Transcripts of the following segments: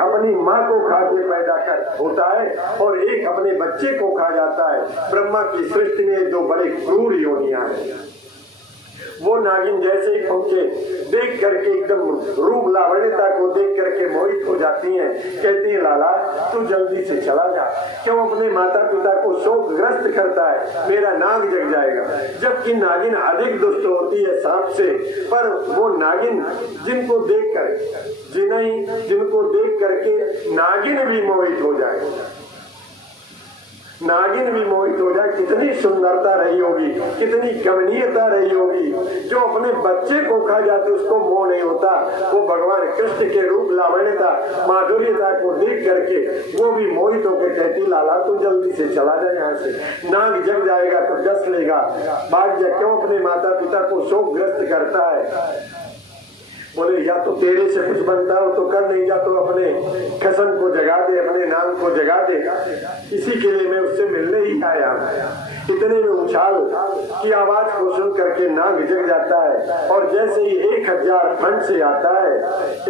अपनी माँ को खा के पैदा कर होता है और एक अपने बच्चे को खा जाता है। ब्रह्मा की सृष्टि में दो बड़े क्रूर योनियां हैं। वो नागिन जैसे ही पहुंचे देख करके एकदम रूप लावण्यता को देख करके मोहित हो जाती हैं। कहती है लाला तू जल्दी से चला जा, क्यों अपने माता पिता को शोकग्रस्त करता है, मेरा नाग जग जाएगा। जबकि नागिन अधिक दुष्ट होती है सांप से, पर वो नागिन जिनको देख करके नागिन भी मोहित हो जाए, नागिन भी मोहित हो जाए। कितनी सुंदरता रही होगी, कितनी कमनीयता रही होगी। जो अपने बच्चे को खा जाते उसको मोह नहीं होता, वो भगवान कृष्ण के रूप लावण्यता माधुर्यता को देख करके वो भी मोहित होकर कहती लाला तू जल्दी से चला जा यहाँ से, नाग जग जाएगा तो डस लेगा, भाग जा, क्यों अपने माता पिता को शोकग्रस्त करता है। बोले या तो तेरे से कुछ बनता हो तो कर, नहीं जा तो अपने खसन को जगा दे, अपने नाम को जगा दे। इसी के लिए मैं उससे मिलने ही आया। इतने में उछाल की आवाज को सुन करके नाग जग जाता है और जैसे ही 1000 फन से आता है,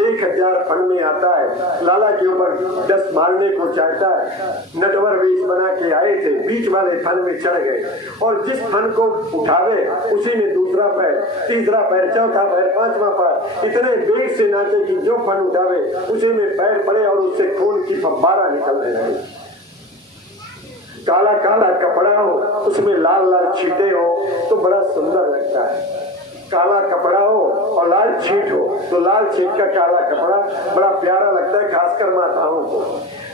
1000 फन में आता है, लाला के ऊपर 10 मारने को चाहता है। नटवर वेश बना के आए थे, बीच वाले फन में चढ़ गए और जिस फन को उठावे उसी में दूसरा पैर, तीसरा पैर, चौथा पैर, पांचवा पैर इतने वेग से नाचे कि जो फन उठावे उसी में पैर पड़े और उससे खून की फव्वारा निकलने लगे। काला काला कपड़ा हो, उसमें लाल लाल छींटे हो तो बड़ा सुंदर लगता है। काला कपड़ा हो और लाल छींट हो तो लाल छींट का काला कपड़ा बड़ा प्यारा लगता है, खासकर माताओं को।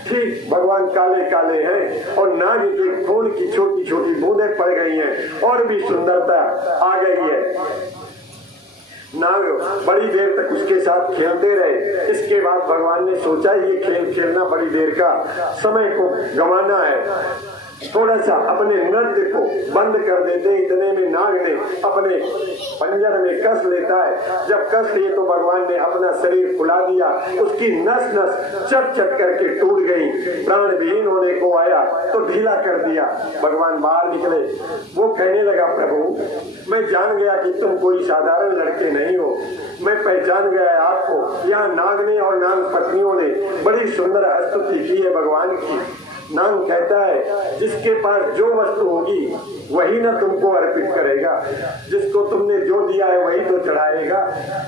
ठीक भगवान काले काले हैं और नाग के खून की छोटी छोटी बूंदें पड़ गई हैं और भी सुंदरता आ गई है। नाग बड़ी देर तक उसके साथ खेलते रहे। इसके बाद भगवान ने सोचा ये खेल खेलना बड़ी देर का समय को गंवाना है, थोड़ा सा अपने नृत्य को बंद कर देते। इतने में नाग ने अपने पंजर में कस लेता है। जब कस लिए तो भगवान ने अपना शरीर फुला दिया, उसकी नस नस चट चट करके टूट गई। प्राण विहीन होने को आया तो ढीला कर दिया। भगवान बाहर निकले, वो कहने लगा प्रभु मैं जान गया कि तुम कोई साधारण लड़के नहीं हो, मैं पहचान गया आपको। यहाँ नाग ने और नाग पत्नियों ने बड़ी सुंदर स्तुति की है भगवान की। नाग कहता है जिसके पास जो वस्तु होगी वही ना तुमको अर्पित करेगा, जिसको तुमने जो दिया है वही तो चढ़ाएगा।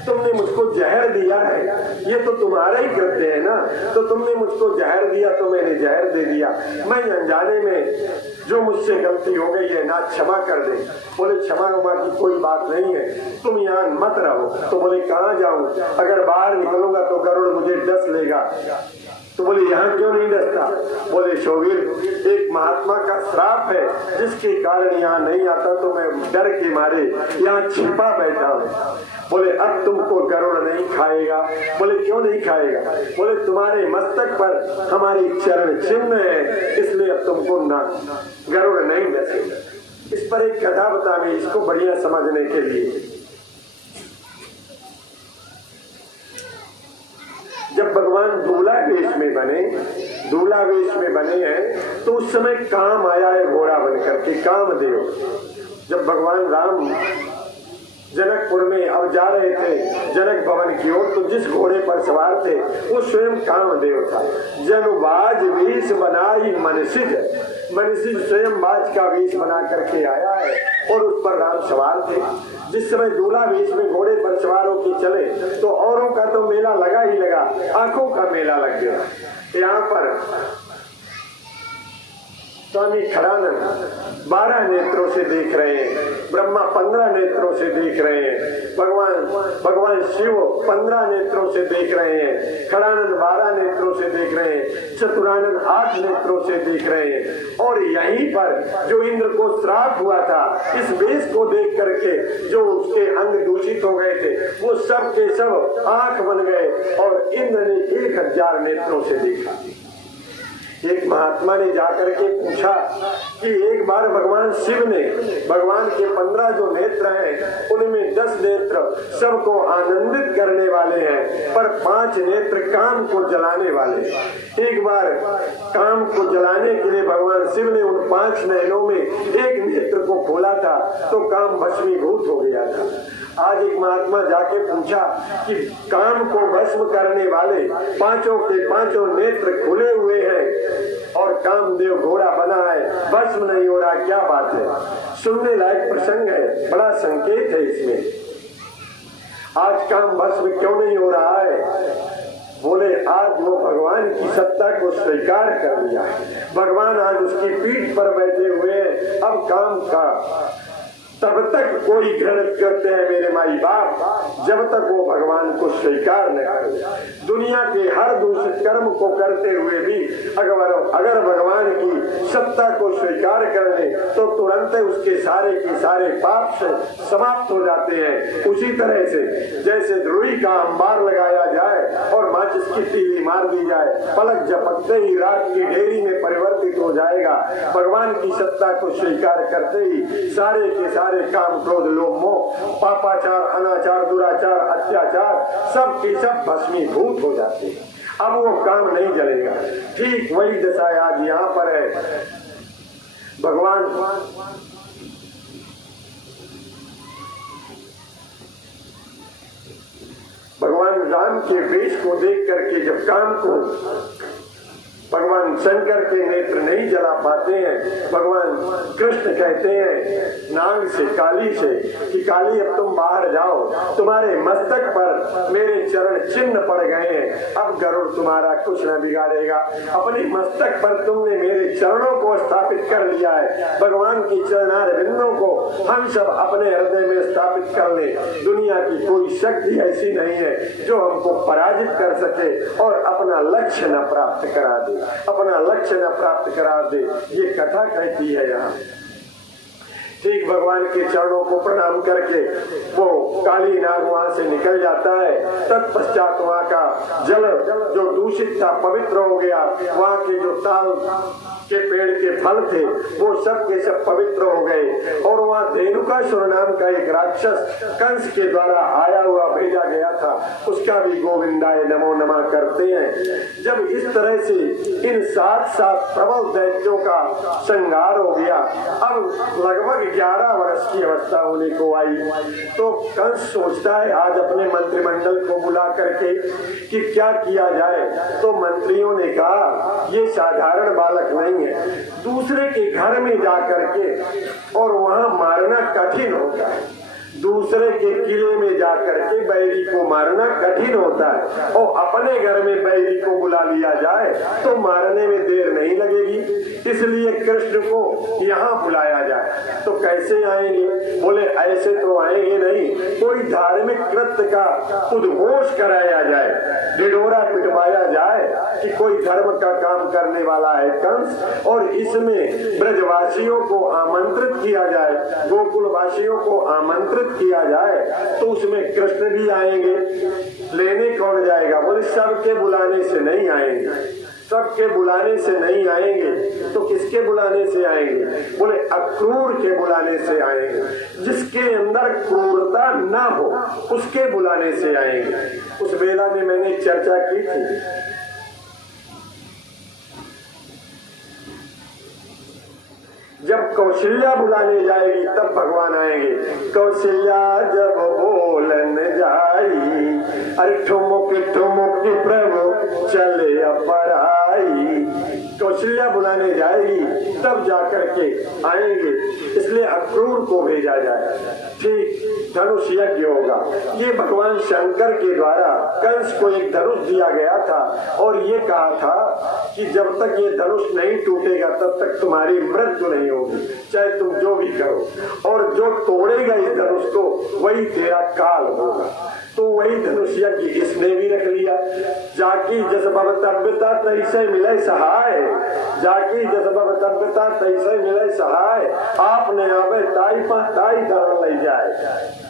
तुमने मुझको जहर दिया है, ये तो तुम्हारा ही कृत्य है ना, तो तुमने मुझको जहर दिया तो मैंने जहर दे दिया। मैं अनजाने में जो मुझसे गलती हो गई है ना क्षमा कर दे। बोले क्षमा उमा की कोई बात नहीं है, तुम यहाँ मत रहो। तो बोले कहाँ जाऊं, अगर बाहर निकलूंगा तो गरुड़ मुझे डस लेगा। तो बोले यहाँ क्यों नहीं डसता। बोले शोवीर एक महात्मा का श्राप है जिसके कारण यहाँ नहीं आता, तो मैं डर के मारे यहाँ छिपा बैठा हूँ। बोले अब तुमको गरुड़ नहीं खाएगा। बोले क्यों नहीं खाएगा। बोले तुम्हारे मस्तक पर हमारी चरण चिन्ह है, इसलिए अब तुमको ना गरुड़ नहीं डसेगा। इस पर एक कथा बता मैं इसको बढ़िया समझने के लिए। जब भगवान दूल्हा वेश में बने हैं तो उस समय काम आया है घोड़ा बन करके, कामदेव। जब भगवान राम जनकपुर में अब जा रहे थे जनक भवन की ओर, तो जिस घोड़े पर सवार थे वो स्वयं कामदेव था। जनुबाज वेश बनाई मनसिज स्वयं बाज का वेश बना करके आया है और उस पर राम सवार थे। जिस समय दूल्हा वेश में घोड़े पर सवार होकर चले तो औरों का तो मेला लगा ही लगा, आंखों का मेला लग गया। यहाँ पर स्वामी खड़ानंद 12 नेत्रों से देख रहे हैं, ब्रह्मा 15 नेत्रों से देख रहे हैं, भगवान शिव 15 नेत्रों से देख रहे हैं, खड़ानंद 12 नेत्रों से देख रहे हैं, चतुरानंद 8 नेत्रों से देख रहे हैं। और यहीं पर जो इंद्र को श्राप हुआ था, इस वेश को देख करके जो उसके अंग दूषित हो गए थे वो सब के सब आंख बन गए और इंद्र ने 1000 नेत्रों से देखा। एक महात्मा ने जाकर के पूछा कि एक बार भगवान शिव ने भगवान के 15 जो नेत्र हैं उनमें 10 नेत्र सबको आनंदित करने वाले हैं, पर 5 नेत्र काम को जलाने वाले। एक बार काम को जलाने के लिए भगवान शिव ने उन 5 नयनों में एक नेत्र को खोला था तो काम भस्मीभूत हो गया था। आज एक महात्मा जाके पूछा कि काम को भस्म करने वाले पांचों के पांचों नेत्र खुले हुए हैं और कामदेव घोड़ा बना है, भस्म नहीं हो रहा, क्या बात है। सुनने लायक प्रसंग है, बड़ा संकेत है इसमें। आज काम भस्म क्यों नहीं हो रहा है? बोले आज वो भगवान की सत्ता को स्वीकार कर लिया है, भगवान आज उसकी पीठ पर बैठे हुए हैं। अब काम का तब तक कोई घृणित करते हैं मेरे माई बाप, जब तक वो भगवान को स्वीकार न करे। दुनिया के हर दूसरे कर्म को करते हुए भी अगर भगवान की सत्ता को स्वीकार कर ले तो तुरंत उसके सारे के सारे पाप से समाप्त हो जाते हैं। उसी तरह से जैसे रुई का अंबार लगाया जाए और माचिस की तीली मार दी जाए, पलक झपकते ही रात की ढेरी में परिवर्तित हो जाएगा। भगवान की सत्ता को स्वीकार करते ही सारे के सारे काम, क्रोध, लोभ, मोह, पापाचार, अनाचार, दुराचार, अत्याचार सब के सब भस्मीभूत हो जाते हैं। अब वो काम नहीं जलेगा। ठीक वही दशा आज यहाँ पर है। भगवान राम के वेश को देख करके जब काम को भगवान शंकर के नेत्र नहीं जला पाते हैं, भगवान कृष्ण कहते हैं नाग से, काली से कि काली अब तुम बाहर जाओ, तुम्हारे मस्तक पर मेरे चरण चिन्ह पड़ गए हैं, अब गरुड़ तुम्हारा कुछ न बिगाड़ेगा। अपने मस्तक पर तुमने मेरे चरणों को स्थापित कर लिया है, भगवान की चरणारविंदों को हम सब अपने हृदय में स्थापित कर ले। दुनिया की कोई शक्ति ऐसी नहीं है जो हमको पराजित कर सके और अपना लक्ष्य न प्राप्त करा दे, अपना लक्ष्य न प्राप्त करा दे। ये कथा कहती है यहाँ। ठीक भगवान के चरणों को प्रणाम करके वो काली नाग वहां से निकल जाता है। तत्पश्चात वहां का जल जो दूषित था पवित्र हो गया। वहां के जो ताल के पेड़ के फल थे वो सब के सब पवित्र हो गए। और वहाँ धेनुकासुर नाम का एक राक्षस कंस के द्वारा आया हुआ भेजा गया था, उसका भी गोविंदाय नमो नमः करते हैं। जब इस तरह से इन 7 प्रबल दैत्यों का संहार हो गया, अब लगभग 11 वर्ष की अवस्था होने को आई, तो कंस सोचता है आज अपने मंत्रिमंडल को बुला करके कि क्या किया जाए। तो मंत्रियों ने कहा ये साधारण बालक नहीं है, दूसरे के घर में जा करके और वहां मारना कठिन होता है। दूसरे के किले में जाकर के बैरी को मारना कठिन होता है और अपने घर में बैरी को बुला लिया जाए तो मारने में देर नहीं लगेगी, इसलिए कृष्ण को यहाँ बुलाया जाए। तो कैसे आएंगे? बोले ऐसे तो आएंगे नहीं, कोई धार्मिक कृत्य का उद्घोष कराया जाए, ढिढोरा पिटवाया जाए कि कोई धर्म का काम करने वाला है कंस, और इसमें ब्रजवासियों को आमंत्रित किया जाए, गोकुलवासियों को आमंत्रित किया जाए, तो उसमें कृष्ण भी आएंगे। लेने कौन जाएगा? बोले सबके बुलाने से नहीं आएंगे, सबके बुलाने से नहीं आएंगे, तो किसके बुलाने से आएंगे? बोले अक्रूर के बुलाने से आएंगे, जिसके अंदर क्रूरता न हो उसके बुलाने से आएंगे। उस वेला में मैंने चर्चा की थी, जब कौशल्या बुलाने जाएगी तब भगवान आएंगे। कौशल्या जब बोलन जाई, अरे ठुमुक ठुमुक प्रभु चले अपराई। कौशल्या बुलाने जाएगी तब जाकर के आएंगे, इसलिए अक्रूर को भेजा जाए। ठीक धनुष यज्ञ होगा। ये भगवान शंकर के द्वारा कंस को एक धनुष दिया गया था और ये कहा था कि जब तक ये धनुष नहीं टूटेगा तब तक तुम्हारी मृत्यु नहीं होगी, चाहे तुम जो भी करो, और जो तोड़ेगा इस धनुष को वही तेरा काल होगा। तो वही धनुष यज्ञ इसने भी रख लिया। जाकी जस भवतव्यता तैसे मिले सहाय, जाकी जस भवतव्यता तैसे मिले सहाय, आपने आवे ताई पा ताई धरण ले जाए।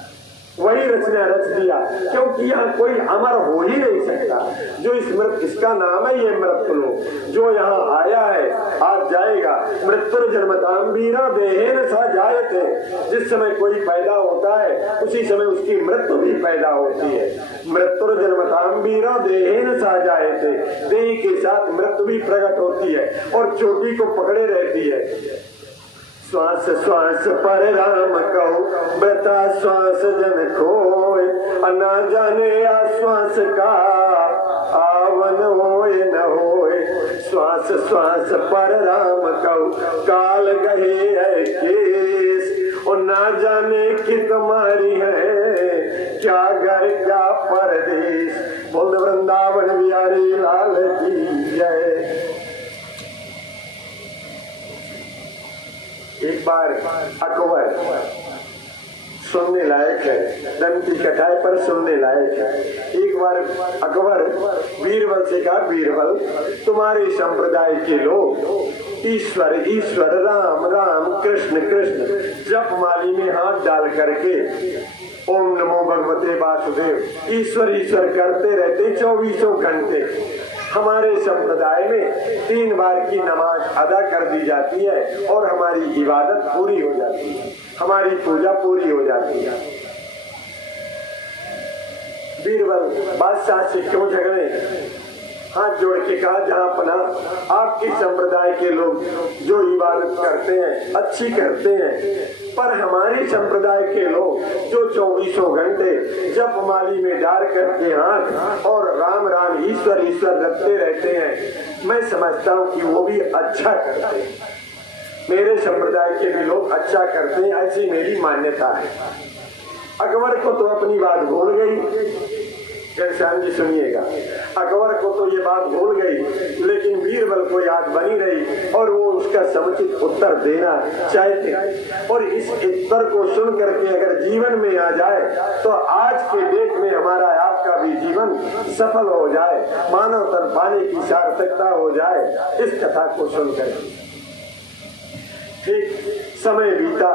वही रचना रच दिया, क्योंकि यहाँ कोई अमर हो ही नहीं सकता। जो इसका नाम है ये मृत्युलोक, जो यहाँ आया है आज जाएगा। मृत्यु जन्मताम वीरा देहेन सा जायते, जिस समय कोई पैदा होता है उसी समय उसकी मृत्यु भी पैदा होती है। मृत्यु जन्मताम वीरा देहेन सा जायते, देह के साथ मृत्यु भी प्रकट होती है और चोटी को पकड़े रहती है। श्वास श्वास पर राम कहो, बता श्वास जन खोए, ना जाने आश्वास का आवन होए न होए। श्वास श्वास पर राम कहो, काल गहे है केस, और ना जाने कि तुम्हारी है क्या घर क्या परदेश। बोल वृंदावन बिहारी लाल की जय। एक बार अकबर सुनने लायक है, धन की कटाई पर सुनने लायक है। एक बार अकबर बीरबल से कहा, बीरबल तुम्हारे संप्रदाय के लोग ईश्वर ईश्वर राम राम कृष्ण कृष्ण जप माली में हाथ डाल करके ओम नमो भगवते वासुदेव ईश्वर ईश्वर करते रहते 24 घंटे। हमारे संप्रदाय में 3 बार की नमाज अदा कर दी जाती है और हमारी इबादत पूरी हो जाती है, हमारी पूजा पूरी हो जाती है। बीरबल बादशाह से क्यों झगड़े? हाथ जोड़ के कहा, जहां पना आपके संप्रदाय के लोग जो इबादत करते हैं अच्छी करते हैं, पर हमारे संप्रदाय के लोग जो 24 घंटे जप माली में डाल करके हाथ और राम राम ईश्वर ईश्वर रखते रहते हैं, मैं समझता हूँ कि वो भी अच्छा करते हैं। मेरे संप्रदाय के भी लोग अच्छा करते हैं, ऐसी मेरी मान्यता है। अकबर को तो अपनी बात भूल गई। घनश्याम जी सुनिएगा, अकबर को तो ये बात भूल गई, लेकिन बीरबल को याद बनी रही और वो उसका समुचित उत्तर देना चाहते। और इस उत्तर को सुन करके अगर जीवन में आ जाए तो आज के डेट में हमारा आपका भी जीवन सफल हो जाए, मानव तन पाने की सार्थकता हो जाए इस कथा को सुनकर। ठीक समय बीता,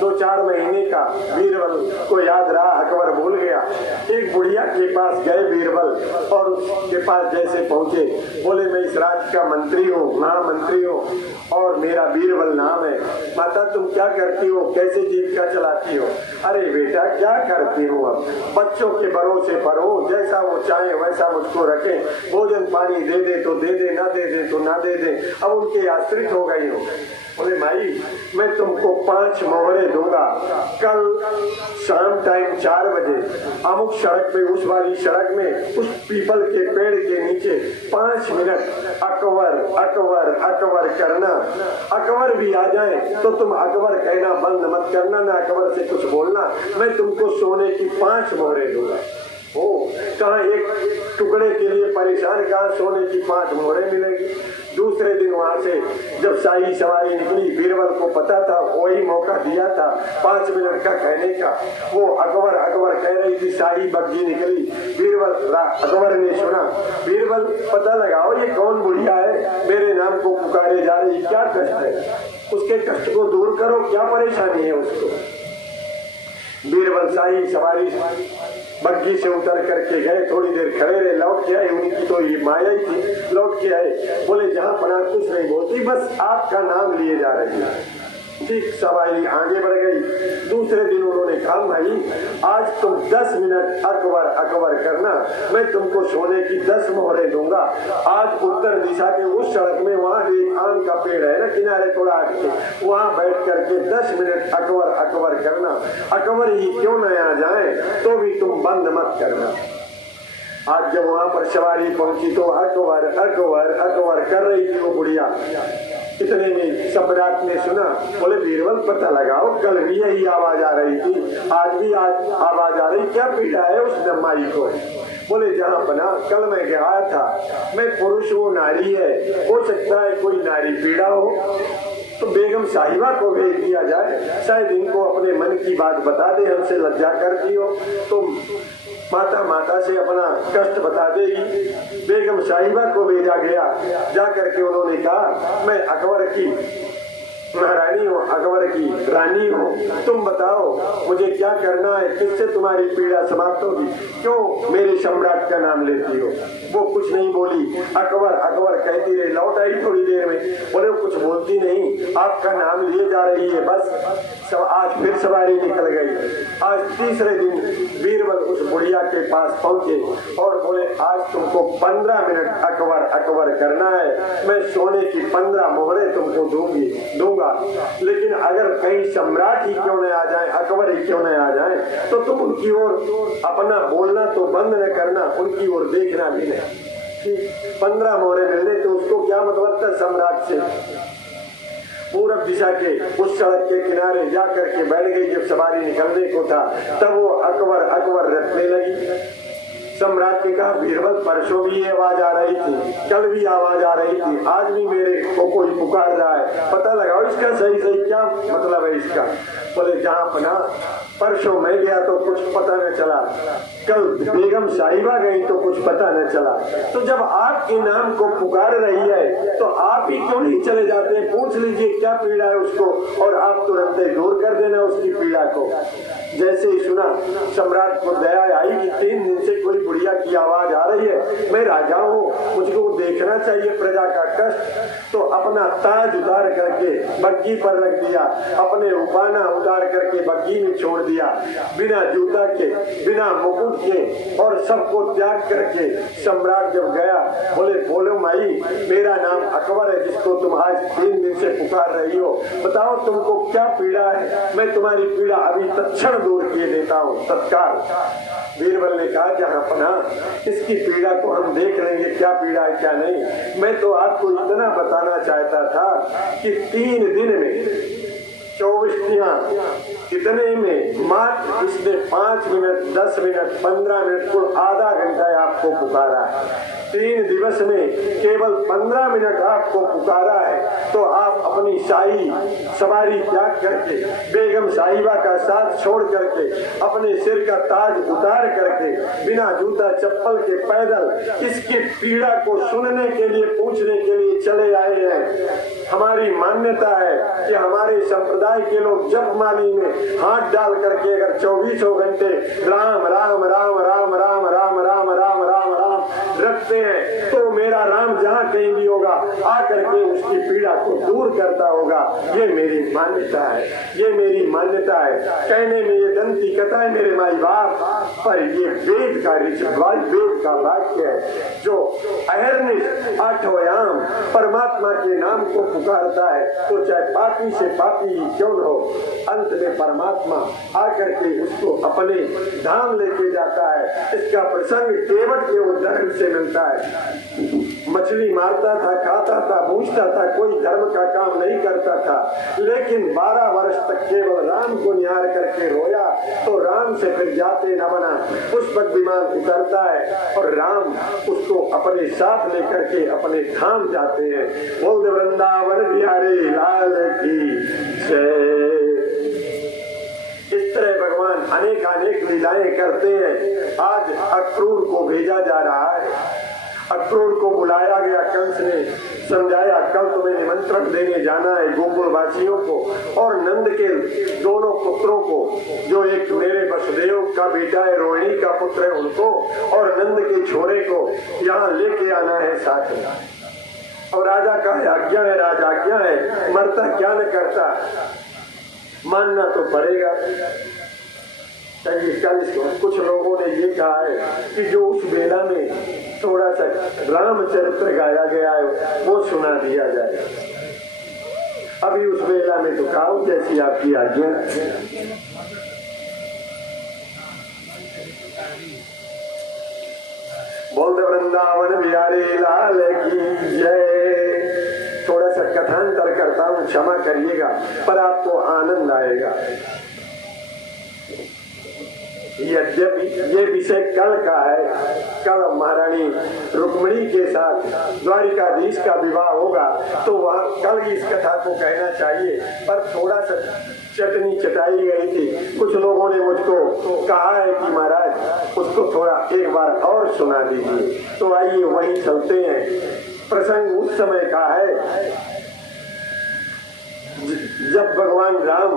2-4 महीने का, बीरबल को याद रहा, अकबर भूल गया। एक बुढ़िया के पास गए बीरबल और उसके पास जैसे पहुंचे, बोले मैं इस राज्य का मंत्री हूँ, महामंत्री हूँ और मेरा बीरबल नाम है। माता तुम क्या करती हो, कैसे जीविका चलाती हो? अरे बेटा क्या करती हूँ, अब बच्चों के भरोसे पर हूँ, जैसा वो चाहे वैसा मुझको रखे, भोजन पानी दे दे तो दे दे, ना दे दे तो ना दे दे, अब उनके आश्रित हो गई हूँ। बोले माई मैं तुमको 5 मोहरे दूंगा, कल शाम टाइम 4 बजे अमुक सड़क पे, उस वाली सड़क में, उस पीपल के पेड़ के नीचे 5 मिनट अकबर अकबर अकबर करना। अकबर भी आ जाए तो तुम अकबर कहना बंद मत करना, ना अकबर से कुछ बोलना, मैं तुमको सोने की 5 मोहरे दूंगा। ओ कहाँ एक टुकड़े के लिए परेशान, कहाँ सोने की 5 मोहरे मिलेगी। दूसरे दिन वहां से जब शाही सवारी निकली, बीरबल को पता था वही मौका दिया था 5 मिनट का कहने का। वो अकबर अकबर कह रही थी, शाही बग्घी निकली, बीरबल अकबर ने सुना, बीरबल पता लगाओ ये कौन बुढ़िया है, मेरे नाम को पुकारे जा रही, क्या कष्ट है, उसके कष्ट को दूर करो, क्या परेशानी है उसको। बीरबल शाही सवारी बग्घी से उतर करके गए, थोड़ी देर खड़े रहे, लौट के आए, उनकी तो ये माया ही थी, लौट के आए, बोले जहाँ पना कुछ नहीं बोलती, बस आपका नाम लिए जा रही है। ठीक सवारी आगे बढ़ गई। दूसरे दिन उन्होंने कहा, भाई आज तुम 10 मिनट अकबर अकबर करना, मैं तुमको सोने की 10 मोहरे दूंगा। आज उत्तर दिशा के उस सड़क में, वहाँ एक आम का पेड़ है ना किनारे थोड़ा हटके, वहाँ बैठ करके 10 मिनट अकबर अकबर करना, अकबर ही क्यों न आ जाए तो भी तुम बंद मत करना। आज जब वहां पर सवारी पहुंची तो अकबर अकबर अकबर कर रही थी वो बुढ़िया। इतने में सम्राट ने सुना, बोले बीरबल पता लगाओ, कल भी यही आवाज आ रही थी, आज भी आवाज आ रही, क्या पीड़ा है उस नम्माई को? बोले जहाँ पना कल मैं गया था, मैं पुरुष वो नारी है, हो सकता है कोई नारी पीड़ा हो तो बेगम साहिबा को भेज दिया जाए, शायद इनको अपने मन की बात बता दे, हमसे लज्जा करती हो तो माता से अपना कष्ट बता देगी। बेगम साहिबा को भेजा गया, जाकर के उन्होंने कहा मैं अकबर की महारानी हूँ, अकबर की रानी हूँ, तुम बताओ मुझे क्या करना है, किससे तुम्हारी पीड़ा समाप्त होगी, क्यों मेरे सम्राट का नाम लेती हो? वो कुछ नहीं बोली, अकबर अकबर कहती रही, लौट आई थोड़ी देर में, बोले कुछ बोलती नहीं, आपका नाम लिए जा रही है बस। आज फिर सवारी निकल गई। आज तीसरे दिन बीरबल उस बुढ़िया के पास पहुंचे और बोले आज तुमको 15 मिनट अकबर अकबर करना है, मैं सोने की 15 मोहरे तुमको दूंगी। दूंगा, लेकिन अगर कहीं सम्राट ही क्यों न आ जाए, अकबर ही क्यों न आ जाए, तो तुम उनकी ओर अपना बोलना तो बंद न करना, उनकी ओर देखना भी नहीं। 15 मोहरे मिलने तो उसको क्या मतलब था सम्राट से। पूरब दिशा के उस सड़क के किनारे जा करके बैठ गई। जब सवारी निकलने को था तब वो अकबर अकबर रटने लगी। सम्राट ने कहा, बीरबल परसों भी ये आवाज आ रही थी, कल भी आवाज आ रही थी, आज भी मेरे को कोई पुकार रहा है, पता लगाओ इसका सही सही क्या मतलब है इसका। बोले, जहाँ अपना परसों मैं गया तो कुछ पता न चला, कल बेगम साहिबा गई तो कुछ पता न चला, तो जब आपके नाम को पुकार रही है तो आप ही क्यों नहीं चले जाते हैं, पूछ लीजिए क्या पीड़ा है उसको, और आप तुरंत दूर कर देना उसकी पीड़ा को। जैसे ही सुना सम्राट को दया आई कि 3 दिन से कोई बुढ़िया की आवाज आ रही है, मैं राजा हूँ, मुझको देखना चाहिए प्रजा का कष्ट, तो अपना ताज उतार करके बग्गी पर रख दिया, अपने उपाना उतार करके बग्गी में छोड़ दिया, बिना जूता के बिना मुकुट के और सबको त्याग करके सम्राट जब गया, बोले, बोलो माई, मेरा नाम अकबर है जिसको तुम आज 3 दिन से पुकार रही हो, बताओ तुमको क्या पीड़ा है, मैं तुम्हारी पीड़ा अभी तत्क्षण दूर किए देता हूँ, तत्काल। बीरबल ने कहा, जहाँ पना इसकी पीड़ा को हम देख लेंगे क्या पीड़ा है क्या नहीं। मैं तो आपको इतना बताना चाहता था कि 3 दिन में 24 कितने में मात्र इसने 5 मिनट 10 मिनट 15 मिनट कुल आधा घंटा आपको पुकारा है। 3 दिवस में केवल 15 मिनट आपको पुकारा है, तो आप अपनी शाही सवारी त्याग करके, बेगम साहिबा का साथ छोड़ करके, अपने सिर का ताज उतार करके, बिना जूता चप्पल के पैदल इसकी पीड़ा को सुनने के लिए, पूछने के लिए चले आए हैं। हमारी मान्यता है कि हमारे संप्रदाय के लोग जपमाली में हाथ डाल करके अगर 24 घंटे राम राम राम राम राम राम राम राम राम राम रखते हैं तो मेरा राम जहाँ कहीं भी होगा आकर के उसकी पीड़ा को दूर करता होगा। ये मेरी मान्यता है, ये मेरी मान्यता है। कहने में ये दंती कथा है मेरे माई बाप, पर ये वेद का वेद का वाक्य है जो अहरनिश आठोयाम परमात्मा के नाम को पुकारता है, तो चाहे पापी से पापी ही क्यों न हो, अंत में परमात्मा आकर के उसको अपने धाम लेके जाता है। इसका प्रसंग केवट के उदाहरण से मिलता है। मछली मारता था, खाता था, पूछता था, कोई धर्म का काम नहीं करता था, लेकिन 12 वर्ष तक केवल राम को निहार करके रोया, तो राम से फिर जाते न बना, पुष्पक विमान उतरता है और राम उसको अपने साथ लेकर के अपने धाम जाते हैं। बोल दे वृंदावन बिहारी लाल की जय। इस तरह भगवान अनेक अनेक लीलाएं करते हैं। आज अक्रूर को भेजा जा रहा है, अक्रूर को बुलाया गया, कंस ने समझाया कल तुम्हें निमंत्रण देने जाना है गोकुल वासियों को और नंद के दोनों पुत्रों को, जो एक मेरे वसुदेव का बेटा है, रोहिणी का पुत्र है उनको, और नंद के छोरे को यहाँ लेके आना है साथ में। और राजा का आज्ञा है, राजा आज्ञा है, मरता क्या न करता, मानना तो पड़ेगा। कल कुछ लोगों ने ये कहा है कि जो उस वेला में थोड़ा सा रामचरित्र गाया गया है वो सुना दिया जाए। अभी उस वेला में तो खाओ जैसी आपकी आज्ञा। बोल वृंदावन बिहारी लाल की जय। थोड़ा सा कथांतर करता हूँ, क्षमा करिएगा, पर आपको आनंद आएगा। यद्यपि ये विषय कल का है, कल महारानी रुक्मिणी के साथ द्वारिकाधीश का विवाह होगा, तो वह कल इस कथा को कहना चाहिए, पर थोड़ा सा चटनी चटाई गई थी। कुछ लोगों ने मुझको कहा है कि महाराज उसको थोड़ा एक बार और सुना दीजिए, तो आइए वहीं चलते हैं। प्रसंग उस समय का है जब भगवान राम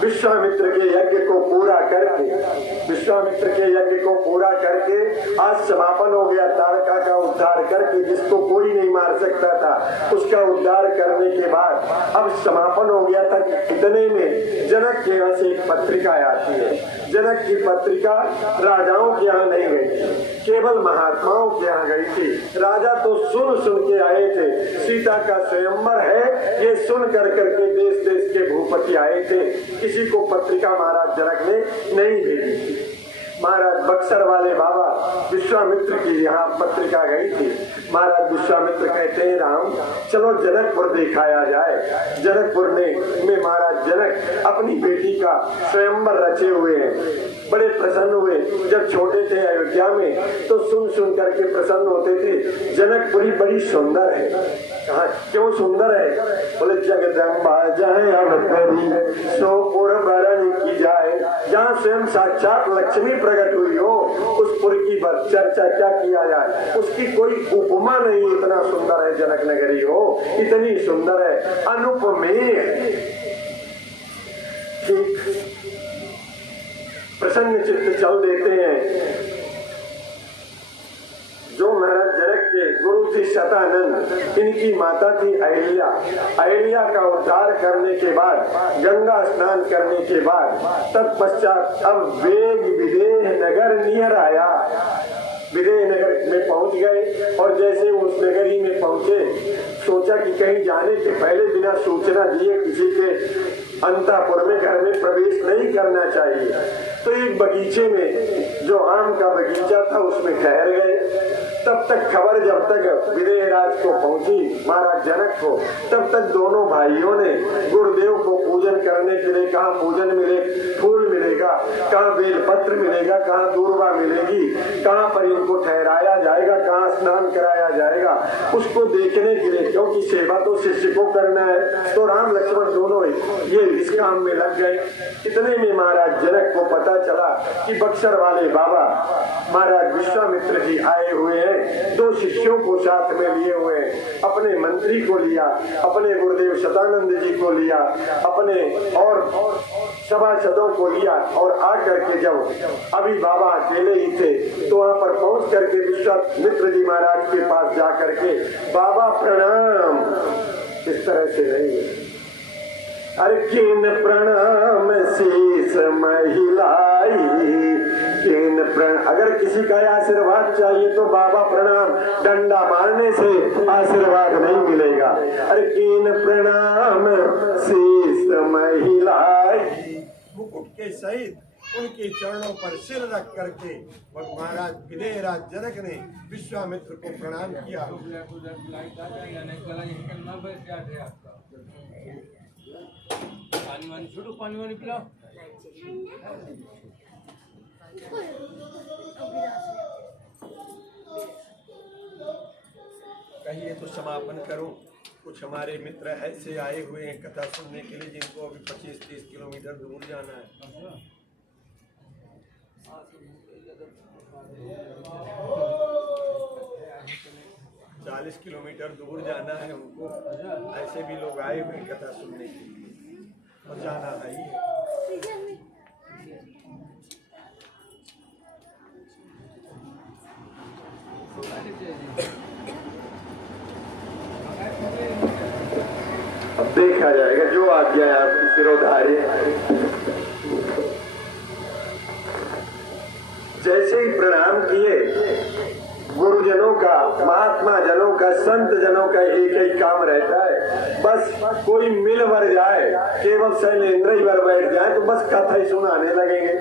विश्वामित्र के यज्ञ को पूरा करके आज समापन हो गया। तारका का उद्धार करके, जिसको कोई नहीं मार सकता था, उसका उद्धार करने के बाद अब समापन हो गया था। इतने में जनक के यहाँ से एक पत्रिका आती है। जनक की पत्रिका राजाओं के यहाँ नहीं गई थी, केवल महात्माओं के यहाँ गई थी। राजा तो सुन सुन के लिए आए थे। सीता का स्वयंवर है ये सुन कर करके देश देश के भूपति आए थे। किसी को पत्रिका महाराज जनक ने नहीं भेजी। महाराज बक्सर वाले बाबा विश्वामित्र की यहाँ पत्रिका गई थी। महाराज विश्वामित्र कहते हैं राम चलो जनकपुर दिखाया जाए। जनकपुर में महाराज जनक अपनी बेटी का स्वयंवर रचे हुए हैं। बड़े प्रसन्न हुए। जब छोटे थे अयोध्या में तो सुन सुन करके प्रसन्न होते थे। जनकपुरी बड़ी सुंदर है। कहा क्यों सुंदर है? बोले जगदम्बा जाए अवतरी सो पुरबरन की जाए। जहाँ स्वयं साक्षात लक्ष्मी प्रकट हुई हो उस पुर की चर्चा क्या किया जाए। उसकी कोई उपमा नहीं। इतना सुंदर है जनक नगरी हो, इतनी सुंदर है, अनुपमेय। ठीक प्रसन्न चित्त चल देते हैं। जो महाराज जनक के गुरु थी शतानंद, इनकी माता थी अहिल्या। अहिल्या का उद्धार करने के बाद, गंगा स्नान करने के बाद तत्पश्चात अब वेग विदेह नगर नियर आया। विदेह नगर में पहुंच गए और जैसे उस नगरी में पहुंचे सोचा कि कहीं जाने के पहले बिना सूचना दिए किसी के अंतःपुर में घर में प्रवेश नहीं करना चाहिए। तो एक बगीचे में जो आम का बगीचा था उसमें ठहर गए। तब तक खबर जब तक विदेहराज को पहुंची महाराज जनक को, तब तक दोनों भाइयों ने गुरुदेव को पूजन करने के लिए कहा पूजन मिले, फूल मिलेगा, कहाँ बेलपत्र मिलेगा, कहाँ दूर्वा मिलेगी, कहाँ पर इनको ठहराया जाएगा, कहाँ स्नान कराया जाएगा, उसको देखने के लिए, क्योंकि सेवा तो शिष्य को करना है। तो राम लक्ष्मण दोनों ये इस काम में लग गए। इतने में महाराज जनक को पता चला कि बक्सर वाले बाबा महाराज विश्वामित्र जी आए हुए हैं। दो शिष्यों को साथ में लिए हुए, अपने मंत्री को लिया, अपने गुरुदेव शतानंद जी को लिया, अपने और सभासदों को लिया और आकर के जब अभी बाबा अकेले ही थे तो वहां पर पहुंच करके विश्वामित्र जी महाराज के पास जा करके बाबा प्रणाम, इस तरह से नहीं, अरे किन प्रणाम शीस महिलाई, किन अगर किसी का आशीर्वाद चाहिए तो बाबा प्रणाम, डंडा मारने से आशीर्वाद नहीं मिलेगा। अरे किन प्रणाम शीस महिलाई, मुकुट के सहित उनके चरणों पर सिर रख करके महाराज विदेहराज जनक ने विश्वामित्र को प्रणाम किया। पानी वानी छोड़ो, पानी वानी पिलाओ। कहिए तो समापन करो। कुछ हमारे मित्र ऐसे आए हुए हैं कथा सुनने के लिए जिनको अभी 25-30 किलोमीटर दूर जाना है। 40 किलोमीटर दूर जाना है उनको। ऐसे भी लोग आए हुए कथा सुनने के लिए और जाना है ही। अब देखा जाएगा जो आज्ञा है आपकी सिरोधार्य। जैसे ही प्रणाम किए, गुरुजनों का, महात्मा जनों का, संत जनों का एक ही काम रहता है, बस कोई मिल भर जाए, केवल शैलेंद्र ही भर बैठ जाए तो बस कथा ही सुनाने लगेंगे।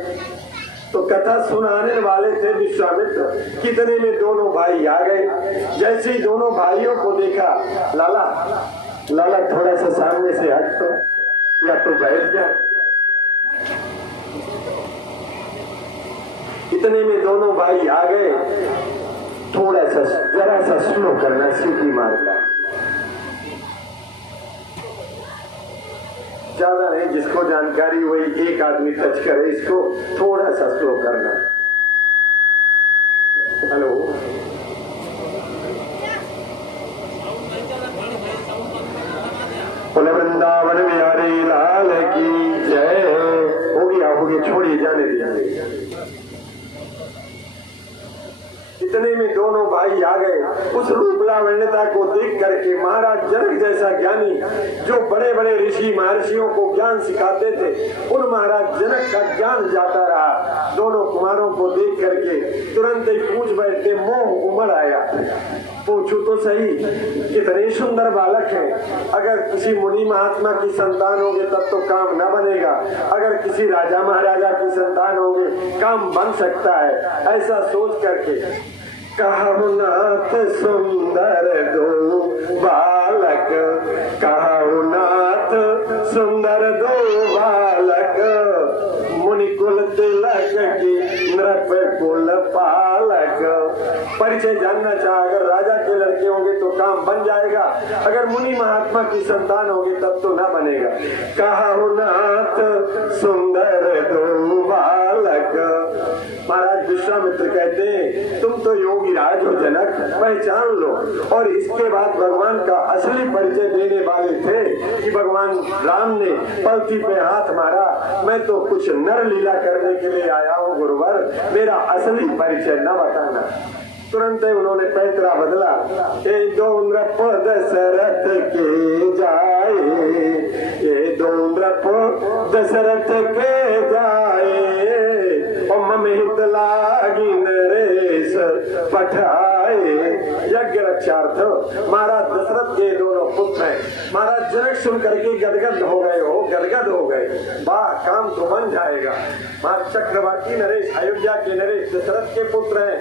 तो कथा सुनाने वाले थे विश्वामित्र। कितने में दोनों भाई आ गए। जैसे ही दोनों भाइयों को देखा, लाला लाला थोड़ा सा सामने से हट तो, या तो बैठ जा। इतने में दोनों भाई आ गए। थोड़ा सा जरा सा स्लो करना, सीटी मारना, ज्यादा नहीं, जिसको जानकारी वही एक आदमी टच करे, इसको थोड़ा सा स्लो करना। हेलो, बोले वृंदावन बिहारी लाल की जय। हो गया छोड़िए, जाने दीजिए। इतने में दोनों भाई आ गए। उस रूप लावण्यता को देख करके महाराज जनक जैसा ज्ञानी, जो बड़े बड़े ऋषि महर्षियों को ज्ञान सिखाते थे, उन महाराज जनक का ज्ञान जाता रहा। दोनों कुमारों को देख करके तुरंत ही पूछ बैठते, मोह उमड़ आया। पूछू तो सही, कितने सुंदर बालक हैं। अगर किसी मुनि महात्मा की संतान होंगे तब तो काम न बनेगा, अगर किसी राजा महाराजा की संतान होंगे काम बन सकता है। ऐसा सोच करके कहो नाथ सुंदर दो बालक, कहो नाथ सुंदर दो बालक, मुनि कुल तिलक की नृप कुल पालक। परिचय जानना चाह, अगर राजा के लड़के होंगे तो काम बन जाएगा, अगर मुनि महात्मा की संतान होगी तब तो ना बनेगा। कहो नाथ सुंदर दो बालक। महाराज विश्वामित्र कहते हैं तुम तो योगी राज हो जनक, पहचान लो। और इसके बाद भगवान का असली परिचय देने वाले थे कि भगवान राम ने पलथी पे हाथ मारा, मैं तो कुछ नर लीला करने के लिए आया हूँ गुरुवर, मेरा असली परिचय न बताना। तुरंत ही उन्होंने पैतरा बदला, ये दो नृप दशरथ के जाए, ये दो नृप दशरथ के जाए, और ममित लागी नरेश पठाए। यज्ञ रक्षार्थ महाराज दशरथ के दोनों पुत्र हैं। महाराज जनक सुन करके गदगद हो गए, गदगद हो गए, वाह काम तो बन जाएगा। महाराज चक्रवर्ती नरेश, अयोध्या के नरेश दशरथ के पुत्र हैं,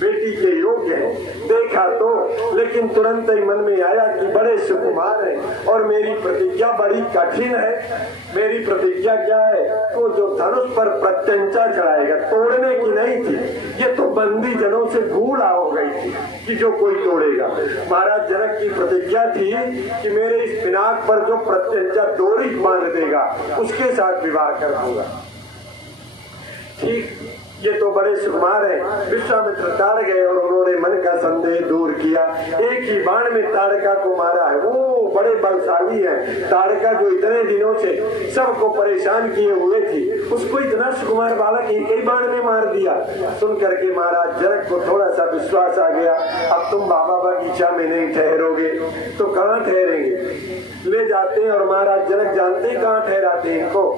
बेटी के योग्य हैं। देखा तो, लेकिन तुरंत ही मन में आया कि बड़े सुकुमार हैं और मेरी प्रतिज्ञा बड़ी कठिन है। मेरी प्रतिज्ञा क्या है? तो जो धनुष पर प्रत्यंचा चढ़ाएगा, तोड़ने की नहीं थी, ये तो बंदी जनों से भूला हो गई थी कि जो कोई तोड़ेगा। महाराज जनक की प्रतिज्ञा थी कि मेरे इस पिनाक पर जो प्रत्यंचा डोरी बांध देगा उसके साथ विवाह कर दूंगा। ठीक, ये तो बड़े सुकुमार हैं। विश्वामित्र ताड़ गए और उन्होंने मन का संदेह दूर किया। एक ही बाण में ताड़का को मारा है। वो बड़े बलशाली हैं। ताड़का जो इतने दिनों से सबको परेशान किए हुए थी, उसको इतना सुकुमार बालक एक ही बाण में मार दिया। सुन करके महाराज जनक को थोड़ा सा विश्वास आ गया, अब तुम बाबा बगीचा में नहीं ठहरोगे तो कहाँ ठहरेंगे? ले जाते हैं और महाराज जनक जानते हैं कहाँ ठहराते हैं इनको,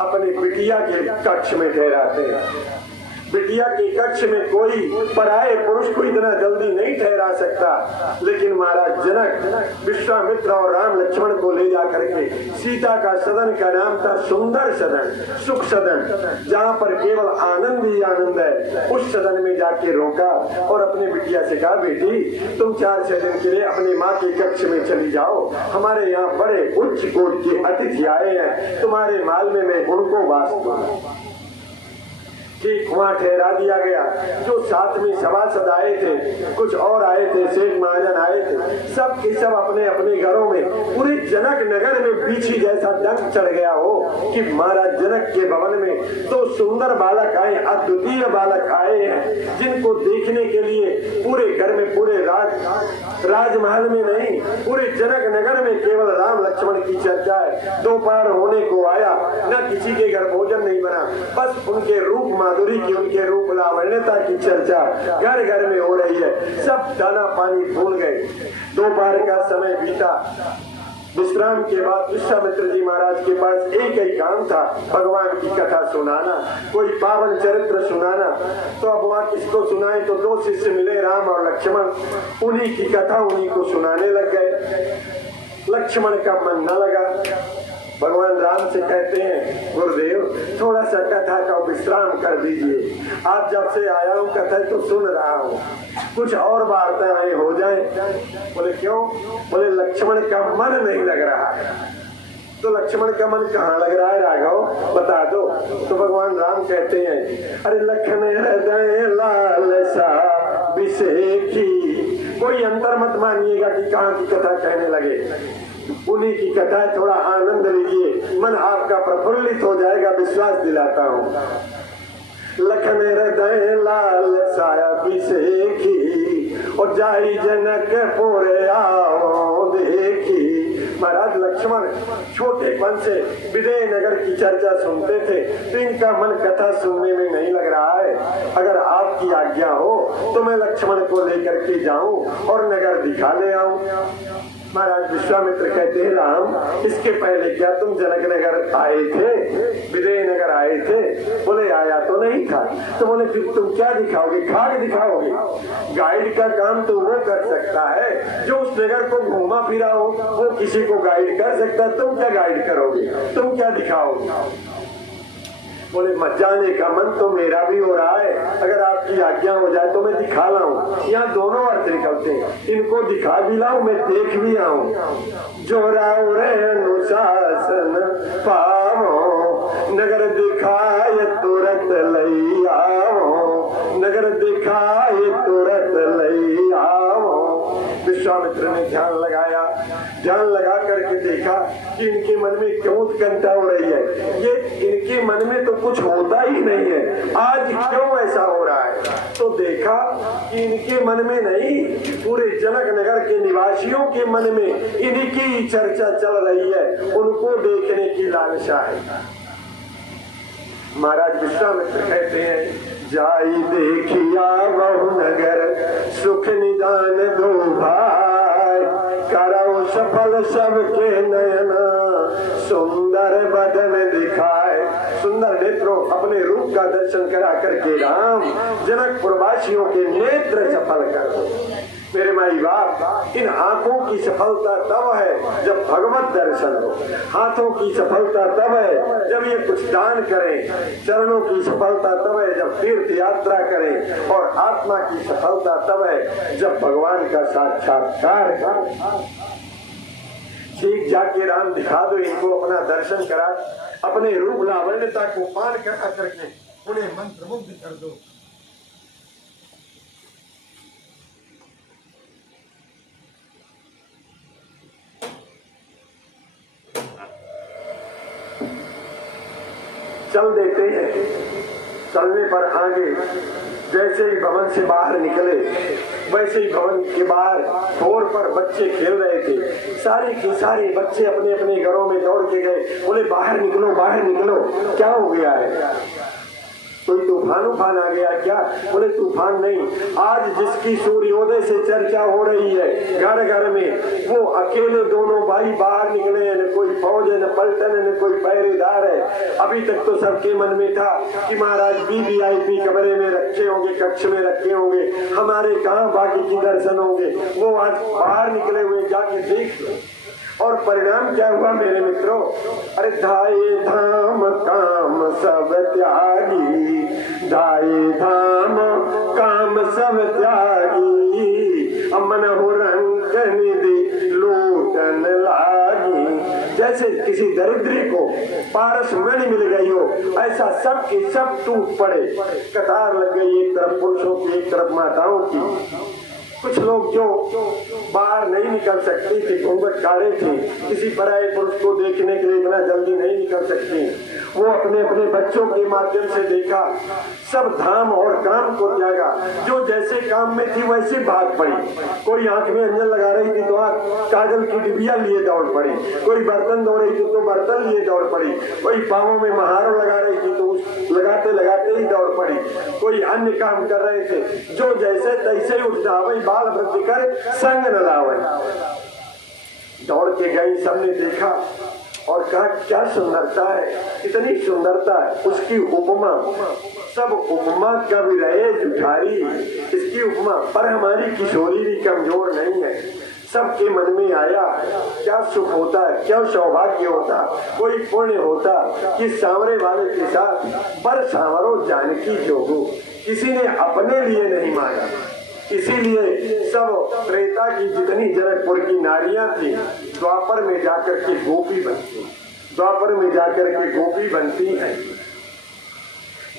अपनी बिटिया के कक्ष में ठहराते हैं। बिटिया के कक्ष में कोई पराये पुरुष को इतना जल्दी नहीं ठहरा सकता, लेकिन महाराज जनक विश्वामित्र और राम लक्ष्मण को ले जा करके सीता का सदन का नाम था सुंदर सदन, सुख सदन, जहाँ पर केवल आनंद ही आनंद है, उस सदन में जाके रोका और अपनी बिटिया से कहा, बेटी तुम 4-6 दिन के लिए अपनी माँ के कक्ष में चली जाओ, हमारे यहाँ बड़े उच्च कोटि के अतिथि आए हैं, तुम्हारे माल में मैं उनको वास दूंगा। ठीक वहाँ ठहरा दिया गया। जो साथ में सभासद आए थे, कुछ और आए थे, सेठ महाजन आए थे, सब के सब अपने अपने घरों में, पूरे जनक नगर में बीछी जैसा डंक चढ़ गया हो कि महाराज जनक के भवन में 2 सुंदर बालक आए, अद्वितीय बालक आए हैं, जिनको देखने के लिए पूरे घर में, पूरे राजमहल में नहीं, पूरे जनक नगर में केवल राम लक्ष्मण की चर्चा है। दोपहर होने को आया, न किसी के घर भोजन नहीं बना, बस उनके रूप माधुरी की, उनके रूप लावण्यता की चर्चा घर घर में हो रही है। सब दाना पानी भूल गए। दोपहर का समय बीता। विश्राम के बाद विश्वामित्र जी महाराज के पास एक ही काम था, भगवान की कथा सुनाना, कोई पावन चरित्र सुनाना। तो अब वहाँ किसको सुनाए? तो 2 शिष्य मिले, राम और लक्ष्मण, उन्हीं की कथा उन्हीं को सुनाने लग गए। लक्ष्मण का मन न लगा। भगवान राम से कहते हैं, गुरुदेव थोड़ा सा कथा का विश्राम कर दीजिए, आज जब से आया हूँ कथा तो सुन रहा हूँ, कुछ और वार्ताएं हो जाए। बोले क्यों? बोले लक्ष्मण का मन नहीं लग रहा है। तो लक्ष्मण का मन कहाँ लग रहा है राघव, बता दो। तो भगवान राम कहते हैं, अरे लखन हृदय लालसा विषेखी। कोई अंतर मत मानिएगा कि कहाँ की कथा कहने लगे, उन्हीं की कथा, थोड़ा आनंद लीजिए, मन आपका प्रफुल्लित हो जाएगा, विश्वास दिलाता हूँ। लखन हृदय लाल साया विषेखी, और जाई जनक पोरे आओ देखी। महाराज लक्ष्मण छोटेपन से विजयनगर की चर्चा सुनते थे, तो इनका मन कथा सुनने में नहीं लग रहा है। अगर आपकी आज्ञा हो तो मैं लक्ष्मण को लेकर के जाऊं और नगर दिखा ले आऊं। महाराज विश्वामित्र कहते हैं, राम इसके पहले क्या तुम जनकनगर आए थे, विजयनगर आए थे? बोले आया तो नहीं था। तो बोले फिर तुम क्या दिखाओगे? खाक दिखाओगे? गाइड का काम तो वो कर सकता है जो उस नगर को घूमा फिरा हो, वो किसी को गाइड कर सकता, तुम क्या गाइड करोगे? तुम क्या दिखाओगे? बोले मत जाने का मन तो मेरा भी हो रहा है, अगर आपकी आज्ञा हो जाए तो मैं दिखा लाऊं। यहाँ दोनों अर्थ निकलते हैं, इनको दिखा भी लाऊं, मैं देख भी आऊं। जोराओ रे अनुशासन पावो, नगर दिखाए तुरंत लई आओ, नगर दिखाए तुरंत लई आओ। विश्वामित्र ने ध्यान लगाया, ध्यान लगा करके देखा कि इनके मन में क्यों उत्कंठा हो रही है। ये इनके मन में तो कुछ होता ही नहीं है, आज क्यों ऐसा हो रहा है? तो देखा कि इनके मन में नहीं, पूरे जनक नगर के निवासियों के मन में इन्हीं की चर्चा चल रही है, उनको देखने की लालसा है। महाराज विश्वामित्र कहते हैं, जाई देखिया बहु नगर सुख निदान दो भाई, कराओ सफल सबके नयना सुंदर बदन दिखाए। सुंदर नेत्रों अपने रूप का दर्शन करा करके राम जनकपुर वासियों के नेत्र सफल कर दो। मेरे माई बाप, इन आंखों की सफलता तब है जब भगवत दर्शन हो, हाथों की सफलता तब है जब ये कुछ दान करें, चरणों की सफलता तब है जब तीर्थ यात्रा करें, और आत्मा की सफलता तब है जब भगवान का साक्षात्कार करें। ठीक जाके राम दिखा दो इनको, अपना दर्शन करा, अपने रूप लावण्यता को पान करा करके उन्हें मंत्रमुग्ध कर दो। चल देते हैं, चलने पर आगे जैसे ही भवन से बाहर निकले, वैसे ही भवन के बाहर फ्लोर पर बच्चे खेल रहे थे। सारे के सारे बच्चे अपने अपने घरों में दौड़ के गए, बोले बाहर निकलो, बाहर निकलो, क्या हो गया है? कोई तूफान आ गया क्या? बोले तूफान नहीं, आज जिसकी सूर्योदय से चर्चा हो रही है घर घर में, वो अकेले दोनों भाई बाहर निकले हैं, न कोई फौज है, न पलटन है, न कोई पहरेदार है। अभी तक तो सबके मन में था कि महाराज वीवीआईपी कमरे में रखे होंगे, कक्ष में रखे होंगे, हमारे कहाँ बाकी की दर्शन होंगे। वो आज बाहर निकले हुए, जाके देख लो। और परिणाम क्या हुआ मेरे मित्रों? अरे धाये धाम काम सब त्यागी, धाये धाम काम सब त्यागी, अमन हो रंग निधि लूटन लागी। जैसे किसी दरिद्री को पारस मणि मिल गई हो, ऐसा सब के सब टूट पड़े। कतार लग गई, एक तरफ पुरुषों की, एक तरफ माताओं की। कुछ लोग जो बाहर नहीं निकल सकती थी, घूंघट काढ़े थे, किसी पराये पुरुष को देखने के लिए इतना जल्दी नहीं निकल सकती, वो अपने अपने बच्चों के माध्यम से देखा, सब धाम और काम को त्यागा। जो जैसे काम में थी वैसे भाग पड़ी। कोई आंख में अंजन लगा रही थी तो काजल की डिबिया लिए दौड़ पड़ी, कोई बर्तन धो रही थी तो बर्तन लिए दौड़ पड़ी, कोई पाँवों में महारो लगा रही थी तो लगाते लगाते ही दौड़ पड़ी, कोई अन्य काम कर रहे थे। जो जैसे तैसे उठ जावे, बाल वृद्धि कर संग न लावे। दौड़ के गई, सबने देखा और कहा क्या सुंदरता है, इतनी सुंदरता है। उसकी उपमा, सब उपमा कवि रहे जुठारी, इसकी उपमा। पर हमारी किशोरी भी कमजोर नहीं है। सबके मन में आया क्या सुख होता है, क्या सौभाग्य होता, कोई पुण्य होता कि सांवरे वाले के साथ बर सांवरो जानकी जोगो। किसी ने अपने लिए नहीं मांगा, इसीलिए सब त्रेता की जितनी जनकपुर की नारियां थी द्वापर में जाकर के गोपी बनती, द्वापर में जाकर के गोपी बनती हैं।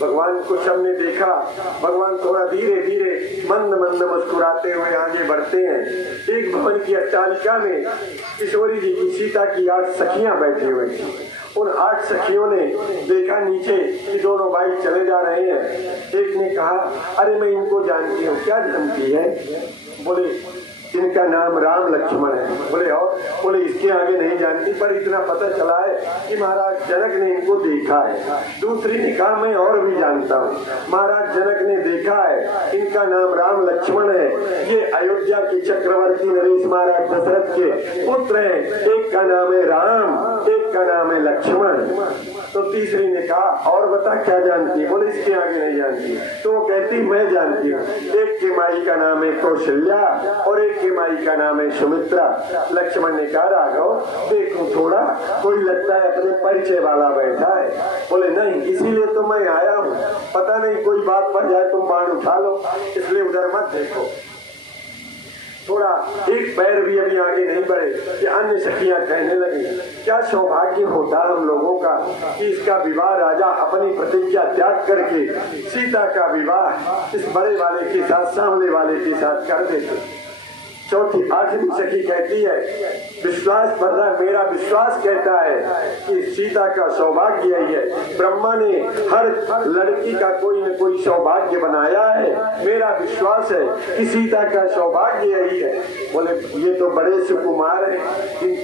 भगवान को सबने देखा, भगवान थोड़ा धीरे धीरे मंद मंद मुस्कुराते हुए आगे बढ़ते हैं। एक भवन की अट्टालिका में किशोरी जी की, सीता की 8 सखियां बैठी हुई थी। उन 8 सखियों ने देखा नीचे कि दोनों भाई चले जा रहे हैं। एक ने कहा अरे मैं इनको जानती हूँ। क्या जानती है? बोले जिनका नाम राम लक्ष्मण है। बोले और? बोले इसके आगे नहीं जानती, पर इतना पता चला है कि महाराज जनक ने इनको देखा है। दूसरी ने कहा मैं और भी जानता हूँ, महाराज जनक ने देखा है, इनका नाम राम लक्ष्मण है, ये अयोध्या के चक्रवर्ती नरेश महाराज दशरथ के पुत्र हैं, एक का नाम है राम, एक का नाम है लक्ष्मण। तो तीसरी ने कहा और बता क्या जानती है? बोले इसके आगे नहीं जानती। तो वो कहती मैं जानती हूँ, एक की माई का नाम है कौशल्या और एक की माई का नाम है सुमित्रा। लक्ष्मण ने कहा राघव देखो थोड़ा, कोई लगता है अपने परिचय वाला बैठा है। बोले नहीं, इसीलिए तो मैं आया हूँ, पता नहीं कोई बात पड़ जाए तुम बाण उठा लो, इसलिए उधर मत देखो। थोड़ा एक पैर भी अभी आगे नहीं बढ़े कि अन्य सखियां कहने लगी क्या सौभाग्य होता हम लोगों का कि इसका विवाह राजा अपनी प्रतिज्ञा त्याग करके सीता का विवाह इस बड़े वाले के साथ सामने वाले के साथ कर देते। चौथी आठवीं सखी कहती है विश्वास पर रहा, मेरा विश्वास कहता है कि सीता का सौभाग्य यही है। ब्रह्मा ने हर लड़की का कोई न कोई सौभाग्य बनाया है, मेरा विश्वास है कि सीता का सौभाग्य यही है। बोले ये तो बड़े सुकुमार हैं,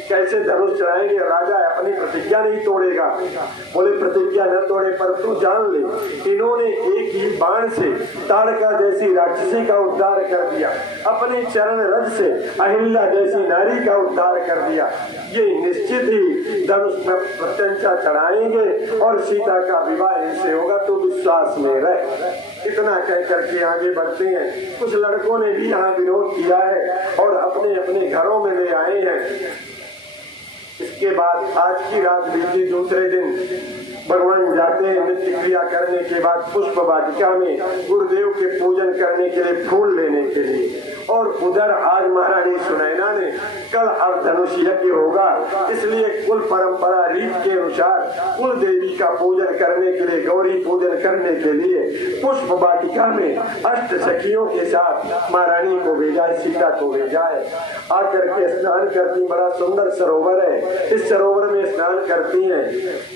कैसे धनुष चढ़ाएंगे? राजा अपनी प्रतिज्ञा नहीं तोड़ेगा। बोले प्रतिज्ञा न तोड़े पर तू जान ले, इन्होंने एक ही बाण से ताड़का जैसी राक्षसी का उद्धार कर दिया, अपने चरण रज से अहिल्या जैसी नारी का उद्धार कर दिया। ये निश्चित ही धनुष में प्रत्यंचा चढ़ाएंगे और सीता का विवाह इनसे होगा, तो विश्वास में रहे। इतना कह करके आगे बढ़ते हैं। कुछ लड़कों ने भी यहाँ विरोध किया है और अपने अपने घरों में ले आए हैं। इसके बाद आज की रात बीती, दूसरे दिन भगवान जाते हैं नित्य क्रिया करने के बाद पुष्प वाटिका में गुरुदेव के पूजन करने के लिए फूल लेने के लिए, और उधर आज महारानी सुनैना ने कल अब धनुष यज्ञ होगा, इसलिए कुल परंपरा रीत के अनुसार कुल देवी का पूजन करने के लिए, गौरी पूजन करने के लिए पुष्प वाटिका में अष्ट सखियों के साथ महारानी को भेजा है, सीता को भेजा है। आकर के स्नान करती, बड़ा सुंदर सरोवर है, इस सरोवर में स्नान करती हैं।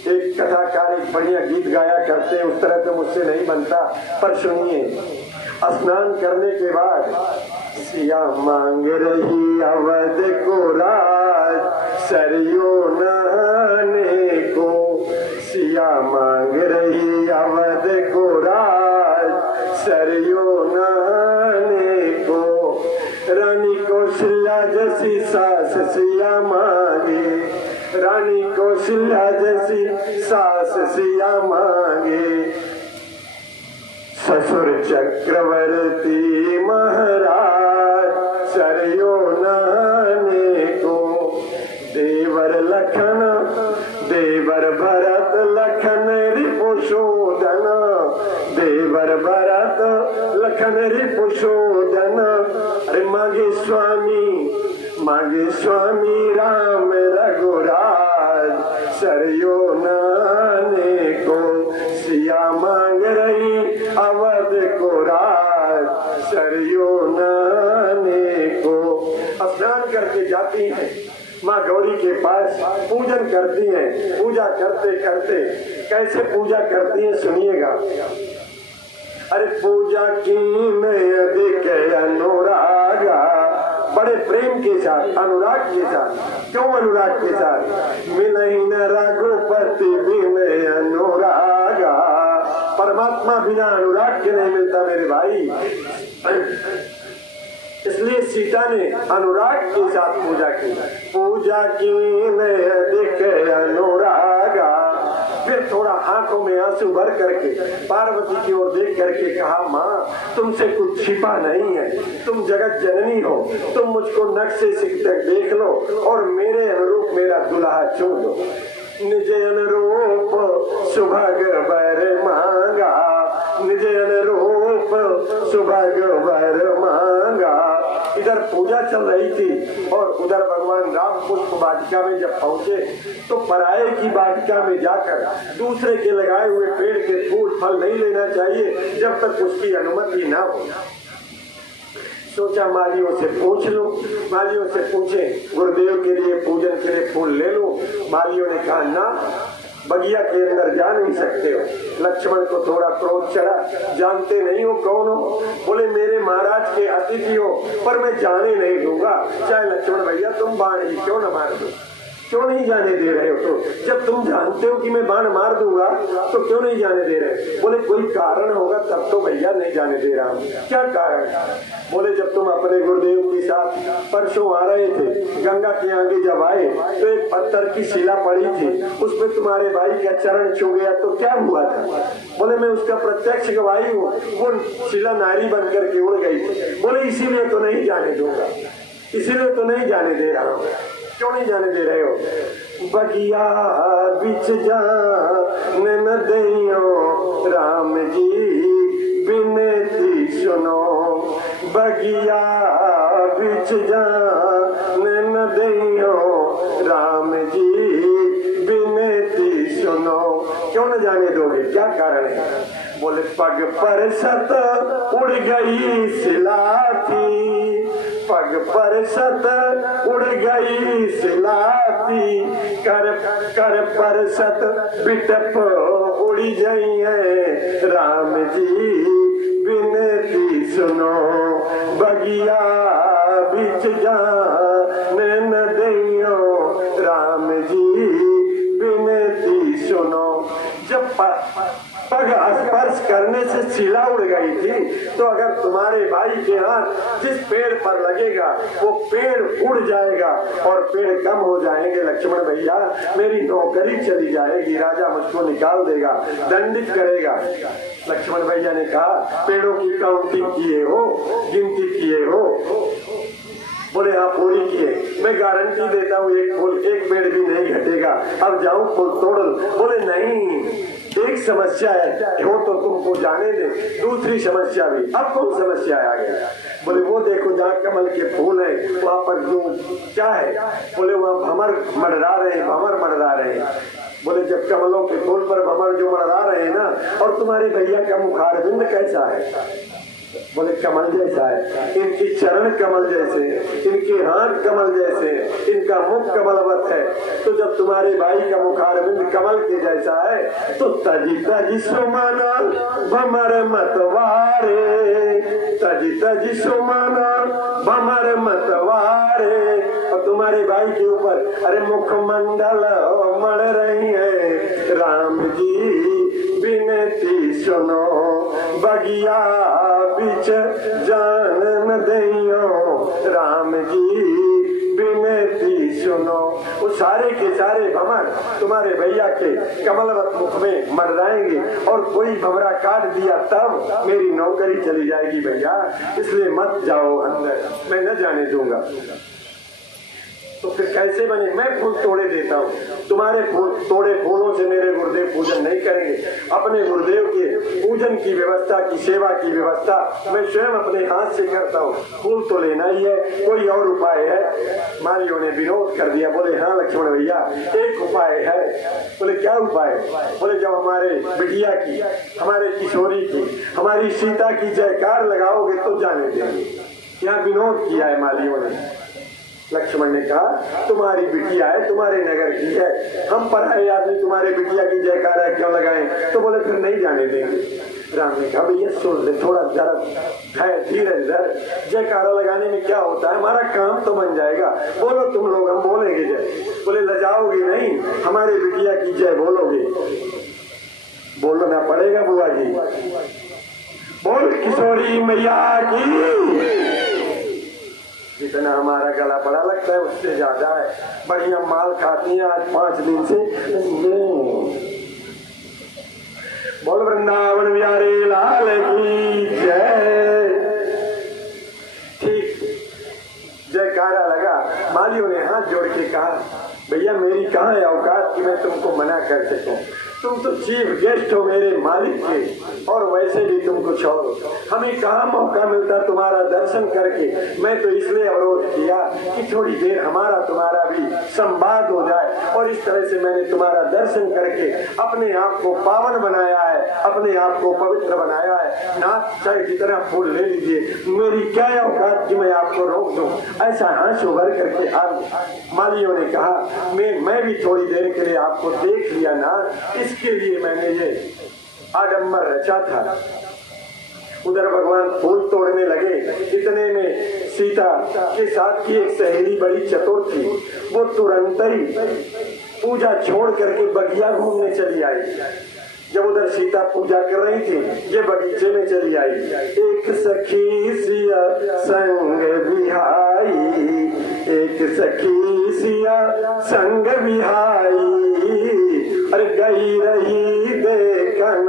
एक कथाकार एक बढ़िया गीत गाया करते हैं, उस तरह तो मुझसे नहीं बनता, पर सुनिए। स्नान करने के बाद सिया मांग रही अवध को राज, सरयू नहाने को, सिया मांग रही अवध को राज, सरयू नहाने को, रानी कौशल्या जैसी सास सिया मांगे, रानी कौशल्या जैसी सास सिया मांगे, ससुर चक्रवर्ती महाराज सरयू नहाने को, देवर लखन देवर भरत लखन रिपुशोधन, देवर भरत लखन रिपुशोधन, अरे मांगे स्वामी राम रघुराज, सरयू नहाने को, सिया मांग रही अवध को राज, सरयू नहाने को। स्नान करके जाती हैं माँ गौरी के पास, पूजन करती हैं। पूजा करते करते कैसे पूजा करती हैं सुनिएगा। अरे पूजा की में अधिक अनुरागा, बड़े प्रेम के साथ, अनुराग के साथ। क्यों अनुराग के साथ? मिलही न रघुपति बिन अनुरागा, परमात्मा बिना अनुराग के नहीं मिलता मेरे भाई। इसलिए सीता ने अनुराग के साथ पूजा की। पूजा की में अधिक अनुरागा, फिर थोड़ा आंखों में आंसू भर करके पार्वती की ओर देख करके कहा माँ तुमसे कुछ छिपा नहीं है, तुम जगत जननी हो, तुम मुझको नख से सिख तक देख लो और मेरे अनुरूप मेरा दुल्हा चुन लो। निज अनुरूप सुभग वर मांगा, निज अनुरूप सुभग वर मांगा। इधर पूजा चल रही थी और उधर भगवान राम पुष्प वाटिका में जब पहुंचे तो पराये की वाटिका में जाकर दूसरे के लगाए हुए पेड़ के फूल फल नहीं लेना चाहिए जब तक उसकी अनुमति ना हो। सोचा मालियों से पूछ लो, मालियों से पूछे गुरुदेव के लिए पूजन के लिए फूल ले लो। मालियों ने कहा ना, बगिया के अंदर जा नहीं सकते हो। लक्ष्मण को थोड़ा क्रोध चढ़ा, जानते नहीं हो कौन हो? बोले मेरे महाराज के अतिथि हो, पर मैं जाने नहीं दूंगा, चाहे लक्ष्मण भैया तुम बाण ही क्यों न मार दो। क्यों नहीं जाने दे रहे हो? तो जब तुम जानते हो कि मैं बाण मार दूंगा तो क्यों नहीं जाने दे रहे? बोले कोई कारण होगा तब तो भैया नहीं जाने दे रहा हूँ। क्या कारण? बोले जब तुम अपने गुरुदेव के साथ परसों आ रहे थे, गंगा के आगे जब आए तो एक पत्थर की शिला पड़ी थी, उसमें तुम्हारे भाई का चरण छू गया तो क्या हुआ था? बोले मैं उसका प्रत्यक्ष गवाही हूँ, वो शिला नारी बन करके उड़ गई थी। बोले इसीलिए तो नहीं जाने दूंगा, इसीलिए तो नहीं जाने दे रहा हूँ। क्यों नहीं जाने दे रहे हो? बगिया बिच जान न देयो राम जी बिनती सुनो, बगिया बिच जान न देयो राम जी बिनती सुनो। क्यों न जाने दोगे? क्या कारण है? बोले पग पर सत उड़ गई शिला थी, पग पर सत उड़ गई शिला थी, कर कर पर सत बिटप उड़ी गई है राम जी बिनती सुनो, बगिया बिच जान न देयो राम जी बिनती सुनो। जब पग स्पर्श करने से शिला उड़ गई थी तो अगर तुम्हारे भाई के हाथ जिस पेड़ पर लगेगा वो पेड़ उड़ जाएगा और पेड़ कम हो जाएंगे। लक्ष्मण भैया मेरी नौकरी चली जाएगी, राजा मुझको निकाल देगा, दंडित करेगा। लक्ष्मण भैया ने कहा पेड़ों की काउंटिंग किए हो, गिनती किए हो? बोले हाँ पूरी किए, मैं गारंटी देता हूँ एक पेड़ भी नहीं घटेगा, अब जाऊं फूल तोड़। बोले नहीं, एक समस्या है, हो तो तुमको जाने दे, दूसरी समस्या भी। अब कौन समस्या आ गई? बोले वो देखो जहाँ कमल के फूल है वहाँ पर जो क्या है? बोले वहाँ भंवर मंडरा रहे हैं, भंवर मंडरा रहे हैं। बोले जब कमलों के फूल पर भंवर जो मंडरा रहे हैं ना, और तुम्हारे भैया का मुखारबिंद कैसा है? बोले कमल जैसा है, इनकी चरण कमल जैसे, इनके हाथ कमल जैसे, इनका मुख कमलवत है। तो जब तुम्हारे भाई का मुखारबिंद कमल के जैसा है तो तजी तजी सुमाना भमर मतवारे, तजी तजी सुमाना भमर मतवारे। और तुम्हारे भाई के ऊपर अरे मुखमंडल मड़ रही है राम जी बिनती सुनो, बगिया बिच जान न देयो राम जी बिनती सुनो। वो सारे के सारे भंवर तुम्हारे भैया के कमलवत मुख में मर जाएंगे और कोई भंवरा काट दिया तब मेरी नौकरी चली जाएगी भैया, इसलिए मत जाओ अंदर, मैं न जाने दूंगा। तो फिर कैसे बने? मैं फूल तोड़े देता हूँ, तुम्हारे तोड़े फूलों से मेरे गुरुदेव पूजन नहीं करेंगे। अपने गुरुदेव के पूजन की व्यवस्था की, सेवा की व्यवस्था मैं स्वयं अपने हाथ से करता हूँ। फूल तो लेना ही है, कोई और उपाय है? मालियों ने विरोध कर दिया। बोले हाँ लक्ष्मण भैया एक उपाय है। बोले क्या उपाय? बोले जब हमारे बिटिया की, हमारे किशोरी की, हमारी सीता की जयकार लगाओगे तो जाने देंगे। यहाँ विनोद किया है मालियों ने। लक्ष्मण ने कहा तुम्हारी बिटिया है, तुम्हारे नगर की है, हम पराये आदमी तुम्हारे बिटिया की जयकारा क्यों लगाएं? तो बोले फिर नहीं जाने देंगे। राम ने कहा भैया सुन ले, थोड़ा जरा है, धीरे धर, जयकारा लगाने में क्या होता है, हमारा काम तो बन जाएगा। बोलो तुम लोग, हम बोलेंगे जय। बोले लजाओगे नहीं, हमारे बिटिया की जय बोलोगे? बोलना पड़ेगा बुआ जी, बोल किशोरी मैया की। जितना हमारा गला बड़ा लगता है उससे ज्यादा है, बढ़िया माल खाती है आज 5 दिन से। बोल वृंदावन बिहारी लाल की जय। ठीक जयकारा लगा। मालियों ने हाथ जोड़ के कहा भैया मेरी कहाँ है औकात कि मैं तुमको मना कर सकूं? तुम तो चीफ गेस्ट हो मेरे मालिक के, और वैसे भी तुम कुछ और हो। हमें कहाँ मौका मिलता तुम्हारा दर्शन करके। मैं तो इसलिए अवरोध किया कि थोड़ी देर हमारा तुम्हारा भी संवाद हो जाए, और इस तरह से मैंने तुम्हारा दर्शन करके अपने आप को पावन बनाया है, अपने आप को पवित्र बनाया है। नाथ चाहे जितना फूल ले लीजिए, मेरी क्या औकात कि मैं आपको रोक दूं। ऐसा हाथ उभर करके आप मालियों ने कहा, मैं भी थोड़ी देर के लिए आपको देख लिया ना, इसके लिए मैंने ये आडंबर रचा था। उधर भगवान फूल तोड़ने लगे। इतने में सीता के साथ की एक सहेली बड़ी चतुर थी, वो तुरंत ही पूजा छोड़ करके बगिया घूमने चली आई। जब उधर सीता पूजा कर रही थी, ये बगीचे में चली आई। एक सखी सिया संग बिहाई, एक सखी सिया संग बिहाई, अरे गई रही देखन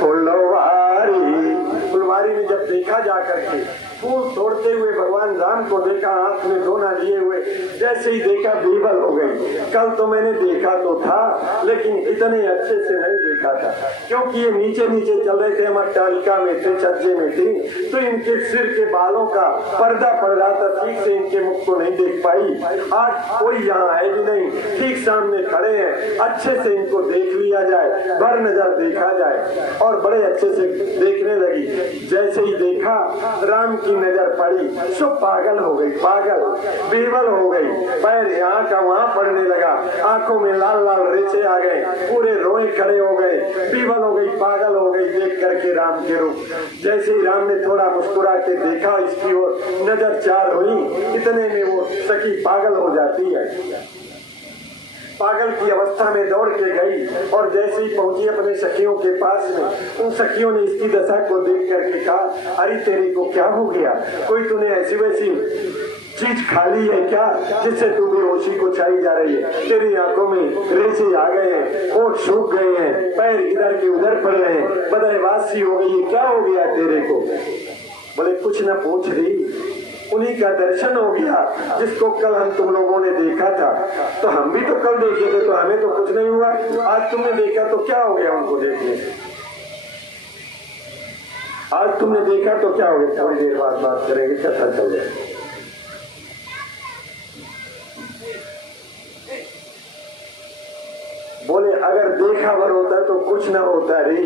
फुलवारी। फुलवारी में जब देखा जा करके फूल तोड़ते हुए भगवान राम को देखा, हाथ में दोना लिए हुए, जैसे ही देखा बीबल हो गई। कल तो मैंने देखा तो था, लेकिन इतने अच्छे से नहीं देखा था, क्योंकि ये नीचे नीचे चल रहे थे, हम अट्टालिका में थे, छज्जे में थे, तो इनके सिर के बालों का पर्दा पड़ रहा था, ठीक से इनके मुख को नहीं देख पाई। आज कोई यहाँ है भी नहीं, ठीक सामने खड़े हैं, अच्छे से इनको देख लिया जाए, भर नजर देखा जाए। और बड़े अच्छे से देखने लगी। जैसे ही देखा राम की नजर पड़ी, सो पागल हो गई, पागल बेबल हो गई। पैर यहाँ का वहाँ पड़ने लगा, आंखों में लाल लाल रेचे आ गए, पूरे रोए खड़े हो गए, बेबल हो गई, पागल हो गई देख करके राम के रूप। जैसे ही राम ने थोड़ा मुस्कुरा के देखा इसकी ओर, नजर चार हुई, इतने में वो सखी पागल हो जाती है। पागल की अवस्था में दौड़ के गई, और जैसे ही पहुंची अपने सखियों के पास में, उन सखियों ने इसकी दशा को देख करके कहा, अरे तेरे को क्या हो गया? कोई तूने ऐसी वैसी चीज खा ली है क्या, जिससे तू बेहोशी को छाई जा रही है? तेरी आंखों में रेसे आ गए हैं, होठ सूख गए हैं, पैर इधर के उधर पड़ रहे हैं, बदहवासी हो गई है, क्या हो गया तेरे को? बोले कुछ न पूछ रही, उन्हीं का दर्शन हो गया जिसको कल हम तुम लोगों ने देखा था। तो हम भी तो कल देखे थे, तो हमें तो कुछ नहीं हुआ, आज तुमने देखा तो क्या हो गया उनको देखने से? आज तुमने देखा तो क्या हो गया? थोड़ी देर बाद बात करेंगे, कथा चल जाएगी। बोले अगर देखा भर होता तो कुछ ना होता रे।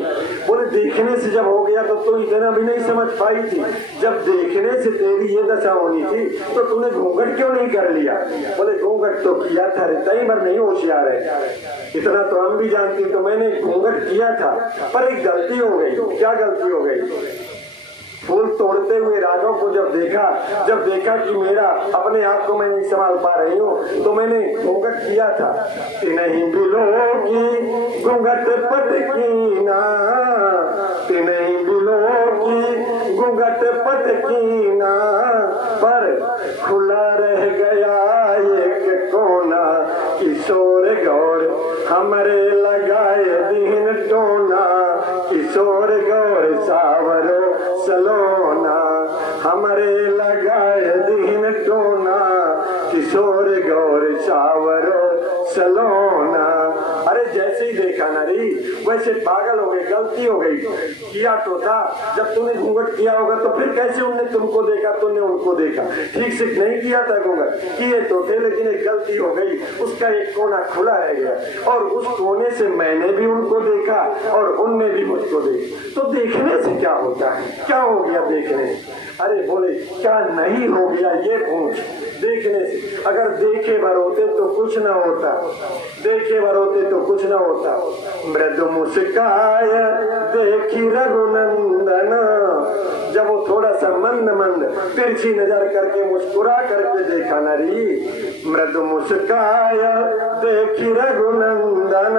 बोले देखने से जब हो गया तो इतना भी नहीं समझ पाई थी, जब देखने से तेरी ये दशा होनी थी तो तूने घूंघट क्यों नहीं कर लिया? बोले घूंघट तो किया था रे, तई भर नहीं होशियार है, इतना तो हम भी जानती, तो मैंने घूंघट किया था, पर एक गलती हो गई। क्या गलती हो गई? फूल तोड़ते हुए राघव को जब देखा कि मेरा अपने आप को मैं नहीं संभाल पा रही हूँ, तो मैंने घूंघट किया था कि नहीं बिलो की घूंघट पटकी ना, कि नहीं बिलो की घूंघट पटकी ना, पर खुला रह गया एक कोना, किशोर गौर हमरे लगाए दीन टोना, किशोर गौर सावरो सलोना, हमरे लगाए दीन टोना, किशोर गौर सावरो सलोना। अरे जैसे ही देखा ना री, वैसे पागल हो गई, गलती हो गई। किया तो था, जब तूने घूंघट किया होगा तो फिर कैसे उनने तुमको देखा, तुमने उनको देखा? ठीक से नहीं किया था घूंघट, किए तो थे, लेकिन एक गलती हो गई, उसका एक कोना खुला रह गया, और उस कोने से मैंने भी उनको देखा और उनने भी मुझको देखा। तो देखने से क्या होता है? क्या हो गया देखने से? अरे बोले क्या नहीं हो गया ये पूछ। देखने से अगर देखे भर होते तो कुछ न होता, देखे भर होते तो कुछ न होता। मृदु मुस्काय देखी रघुनंदन, जब वो थोड़ा सा मंद मंद तिरछी नजर करके मुस्कुरा करके देखा नरी, मृदु मुस्काय देखी रघुनंदन,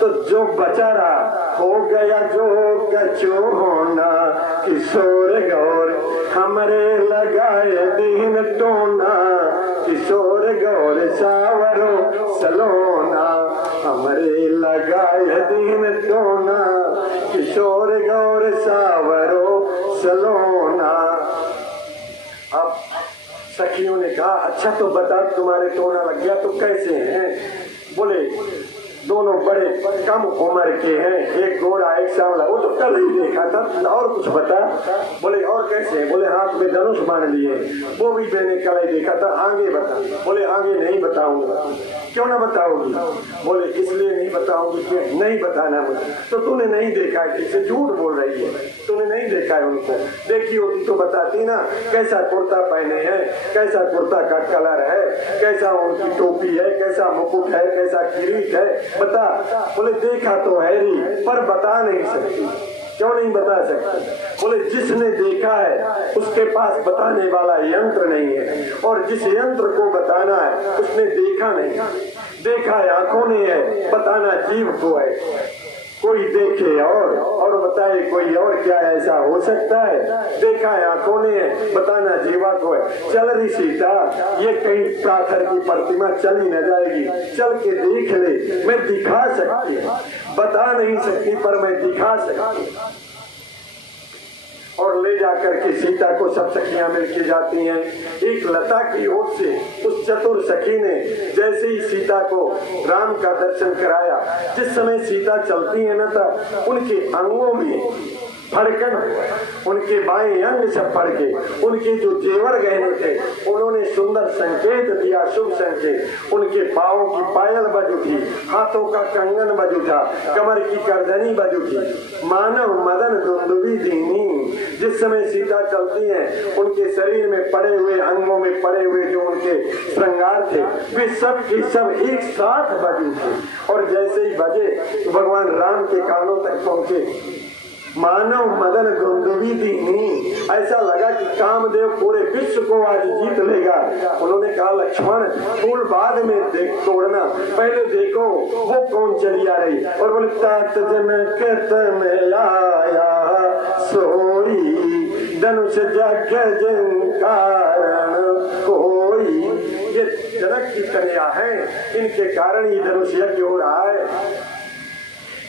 तो जो बचारा हो गया जो कछु होना, किशोर गौर हमरे लगाए दीन टोना, किशोर गौर सावरो सलोना, हमरे लगाए दीन टोना, किशोर गौर सावरो सलोना। अब सखियों ने कहा अच्छा तो बता, तुम्हारे टोना लग गया तो कैसे हैं? बोले दोनों बड़े कम उम्र के हैं, एक गोरा एक सांवला। वो तो कल ही देखा था। और कुछ बता? बोले और कैसे? बोले हाथ में धनुष बांध लिए। वो भी मैंने कल ही देखा था। आगे बता। बोले आगे नहीं बताऊंगा। क्यों ना बताओगी? बोले इसलिए नहीं बताऊंगी कि नहीं बताना मुझे। तो तूने नहीं देखा है, किसी झूठ बोल रही है, तूने नहीं देखा है उनको। देखी होती तो बताती ना। कैसा कुर्ता पहने हैं, कैसा कुर्ता का कलर है, कैसा उनकी टोपी है, कैसा मुकुट है, कैसा किरीट है, बता। बोले देखा तो है ही, पर बता नहीं सकती। क्यों नहीं बता सकती? बोले जिसने देखा है उसके पास बताने वाला यंत्र नहीं है, और जिस यंत्र को बताना है उसने देखा नहीं। देखा है आंखों ने है, बताना जीव को है। कोई देखे और बताए कोई और, क्या ऐसा हो सकता है? देखा है आंखों ने है, बताना जीवा को है। चल रही सीता, ये कहीं पाथर की प्रतिमा चली न जाएगी, चल के देख ले। मैं दिखा सकती हूँ, बता नहीं सकती पर मैं दिखा सकती। और ले जाकर के सीता को सब सखियां मिलके जाती हैं। एक लता की ओर से उस चतुर सखी ने जैसे ही सीता को राम का दर्शन कराया, जिस समय सीता चलती है न तब उनके अंगों में फड़कन, उनके बाएं अंग सब फड़के, उनके जो जेवर गहने थे उन्होंने सुंदर संकेत दिया, शुभ संकेत। उनके पाँव की पायल बज उठी, हाथों का कंगन बज उठा, कमर की करधनी बज उठी। मानव मदन दुंदुभी दीनी। जिस समय सीता चलती हैं उनके शरीर में पड़े हुए, अंगों में पड़े हुए जो उनके श्रृंगार थे वे सब के सब एक साथ बज उठे। और जैसे ही बजे तो भगवान राम के कानों तक पहुंचे। मानव मदन दुंदुभी दीनी। ऐसा लगा कि कामदेव पूरे विश्व को आज जीत लेगा। उन्होंने कहा लक्ष्मण फूल बाद में देख तोड़ना, पहले देखो वो कौन चली आ रही। और बोले तात जनक तन आया सोई, धनुष जग कारण कोई। ये जनक की कन्या है, इनके कारण ही धनुष यज्ञ हो रहा है।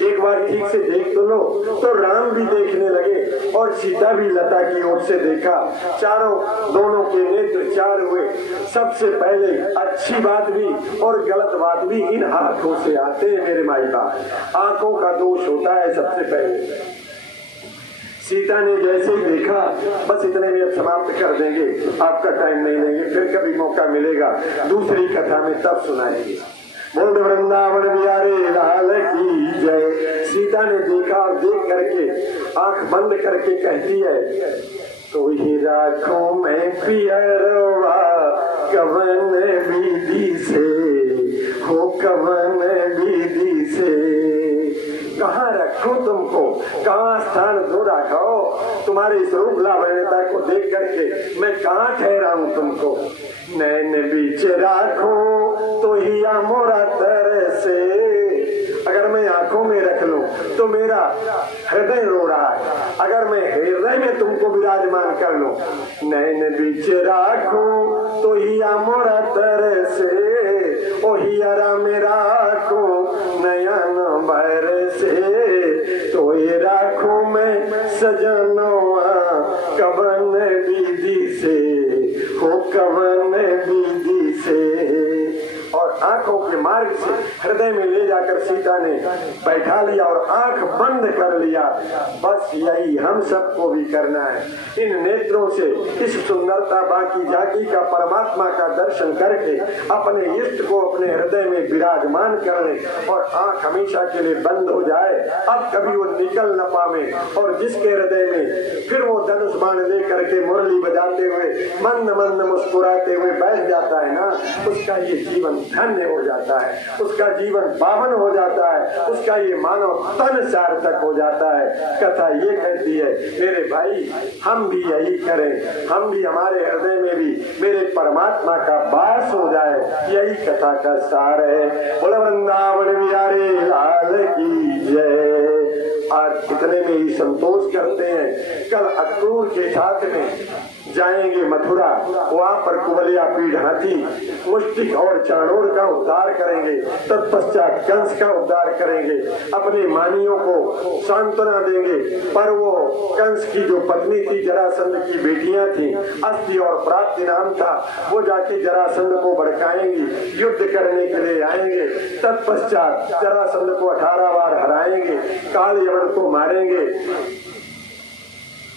एक बार ठीक से देख तो लो। तो राम भी देखने लगे और सीता भी लता की ओर से देखा। चारों, दोनों के नेत्र चार हुए। सबसे पहले अच्छी बात भी और गलत बात भी इन आंखों से आते हैं मेरे माई बाप। आंखों का दोष होता है सबसे पहले। सीता ने जैसे ही देखा, बस इतने में अब समाप्त कर देंगे, आपका टाइम नहीं लेंगे, फिर कभी मौका मिलेगा दूसरी कथा में तब सुनाएंगे। बोल वृंदावन बिहारी लाल की जय। सीता ने देखा और देख करके आंख बंद करके कहती है, तो ही राखों में पियरवा कवन विधि से हो, कवन विधि से। कहाँ रखूं तुमको, कहाँ स्थान दो रखो? तुम्हारी स्वरूप लावण्यता को देख करके मैं कहाँ ठहराऊं तुमको? नैन बीच राखो तो ही मोरा तरसे। अगर मैं आंखों में रख लूं तो मेरा हृदय रो रहा है। अगर मैं हृदय में तुमको विराजमान कर लूं, नैन बीच राखो तो ही मोरा तरसे। ओ हियरा मेरा को नयन बरसे, तो ये राखो मैं सजनवा कवन विधि से हो, कवन विधि से। और आंखों के मार्ग से हृदय में ले जाकर सीता ने बैठा लिया और आंख बंद कर लिया। बस यही हम सबको भी करना है। इन नेत्रों से इस सुंदरता बाकी जाकी का परमात्मा का दर्शन करके अपने इष्ट को अपने हृदय में विराजमान कर ले और आंख हमेशा के लिए बंद हो जाए। अब कभी वो निकल न पावे। और जिसके हृदय में फिर वो धनुष बाण ले करके मुरली बजाते हुए मंद मंद मुस्कुराते हुए बैठ जाता है ना, उसका ये जीवन धन्य हो जाता है, उसका जीवन पावन हो जाता है, उसका ये मानव तन सार्थक हो जाता है। कथा ये कहती है मेरे भाई, हम भी यही करें, हम भी हमारे हृदय में भी मेरे परमात्मा का वास हो जाए। यही कथा का सार है। बोल वृंदावन बिहारी लाल की जय। आज इतने में ही संतोष करते हैं। कल अक्रूर के साथ में जाएंगे मथुरा, वहां पर कुबलिया पीढ़ हाथी मुष्टिक और चाणूर का उद्धार करेंगे। तत्पश्चात कंस का उद्धार करेंगे, अपने मानियों को सांत्वना देंगे। पर वो कंस की जो पत्नी थी, जरासंध की बेटियां थी, अस्ति और प्राप्ति नाम था, वो जाके जरासंध को भड़काएंगी, युद्ध करने के लिए आएंगे। तत्पश्चात जरासंध को 18 बार हराएंगे, काल यवन को मारेंगे,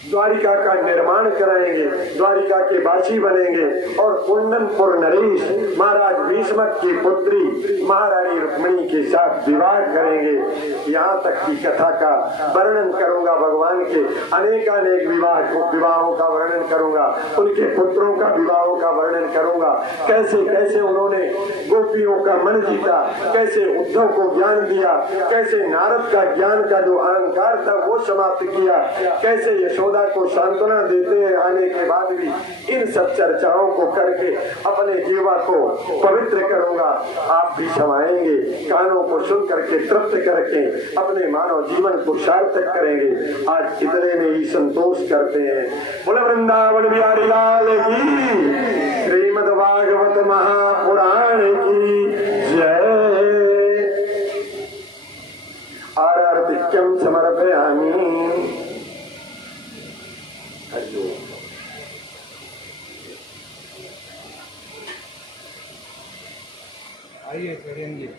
द्वारिका का निर्माण कराएंगे, द्वारिका के बासी बनेंगे और कुंदनपुर नरेश महाराज भीष्म की पुत्री महारानी रुक्मिणी के साथ विवाह करेंगे। यहाँ तक की कथा का वर्णन करूंगा, भगवान के अनेकानेक विवाहों का वर्णन करूंगा, उनके पुत्रों का विवाहों का वर्णन करूंगा, कैसे कैसे उन्होंने गोपियों का मन जीता, कैसे उद्धव को ज्ञान दिया, कैसे नारद का ज्ञान का जो अहंकार था वो समाप्त किया, कैसे यशोदा को सांत्वना देते आने के बाद भी इन सब चर्चाओं को करके अपने जीवा को पवित्र करूंगा। आप भी समाएंगे, कानों को सुन करके तृप्त करके अपने मानव जीवन को सार्थक करेंगे। आज इतने में ही संतोष करते हैं। बोले वृंदावन बिहारी लाल की, श्रीमद् भागवत महापुराण की जय। आरार्तिक्यं समर्पयामि। आइए करेंगे।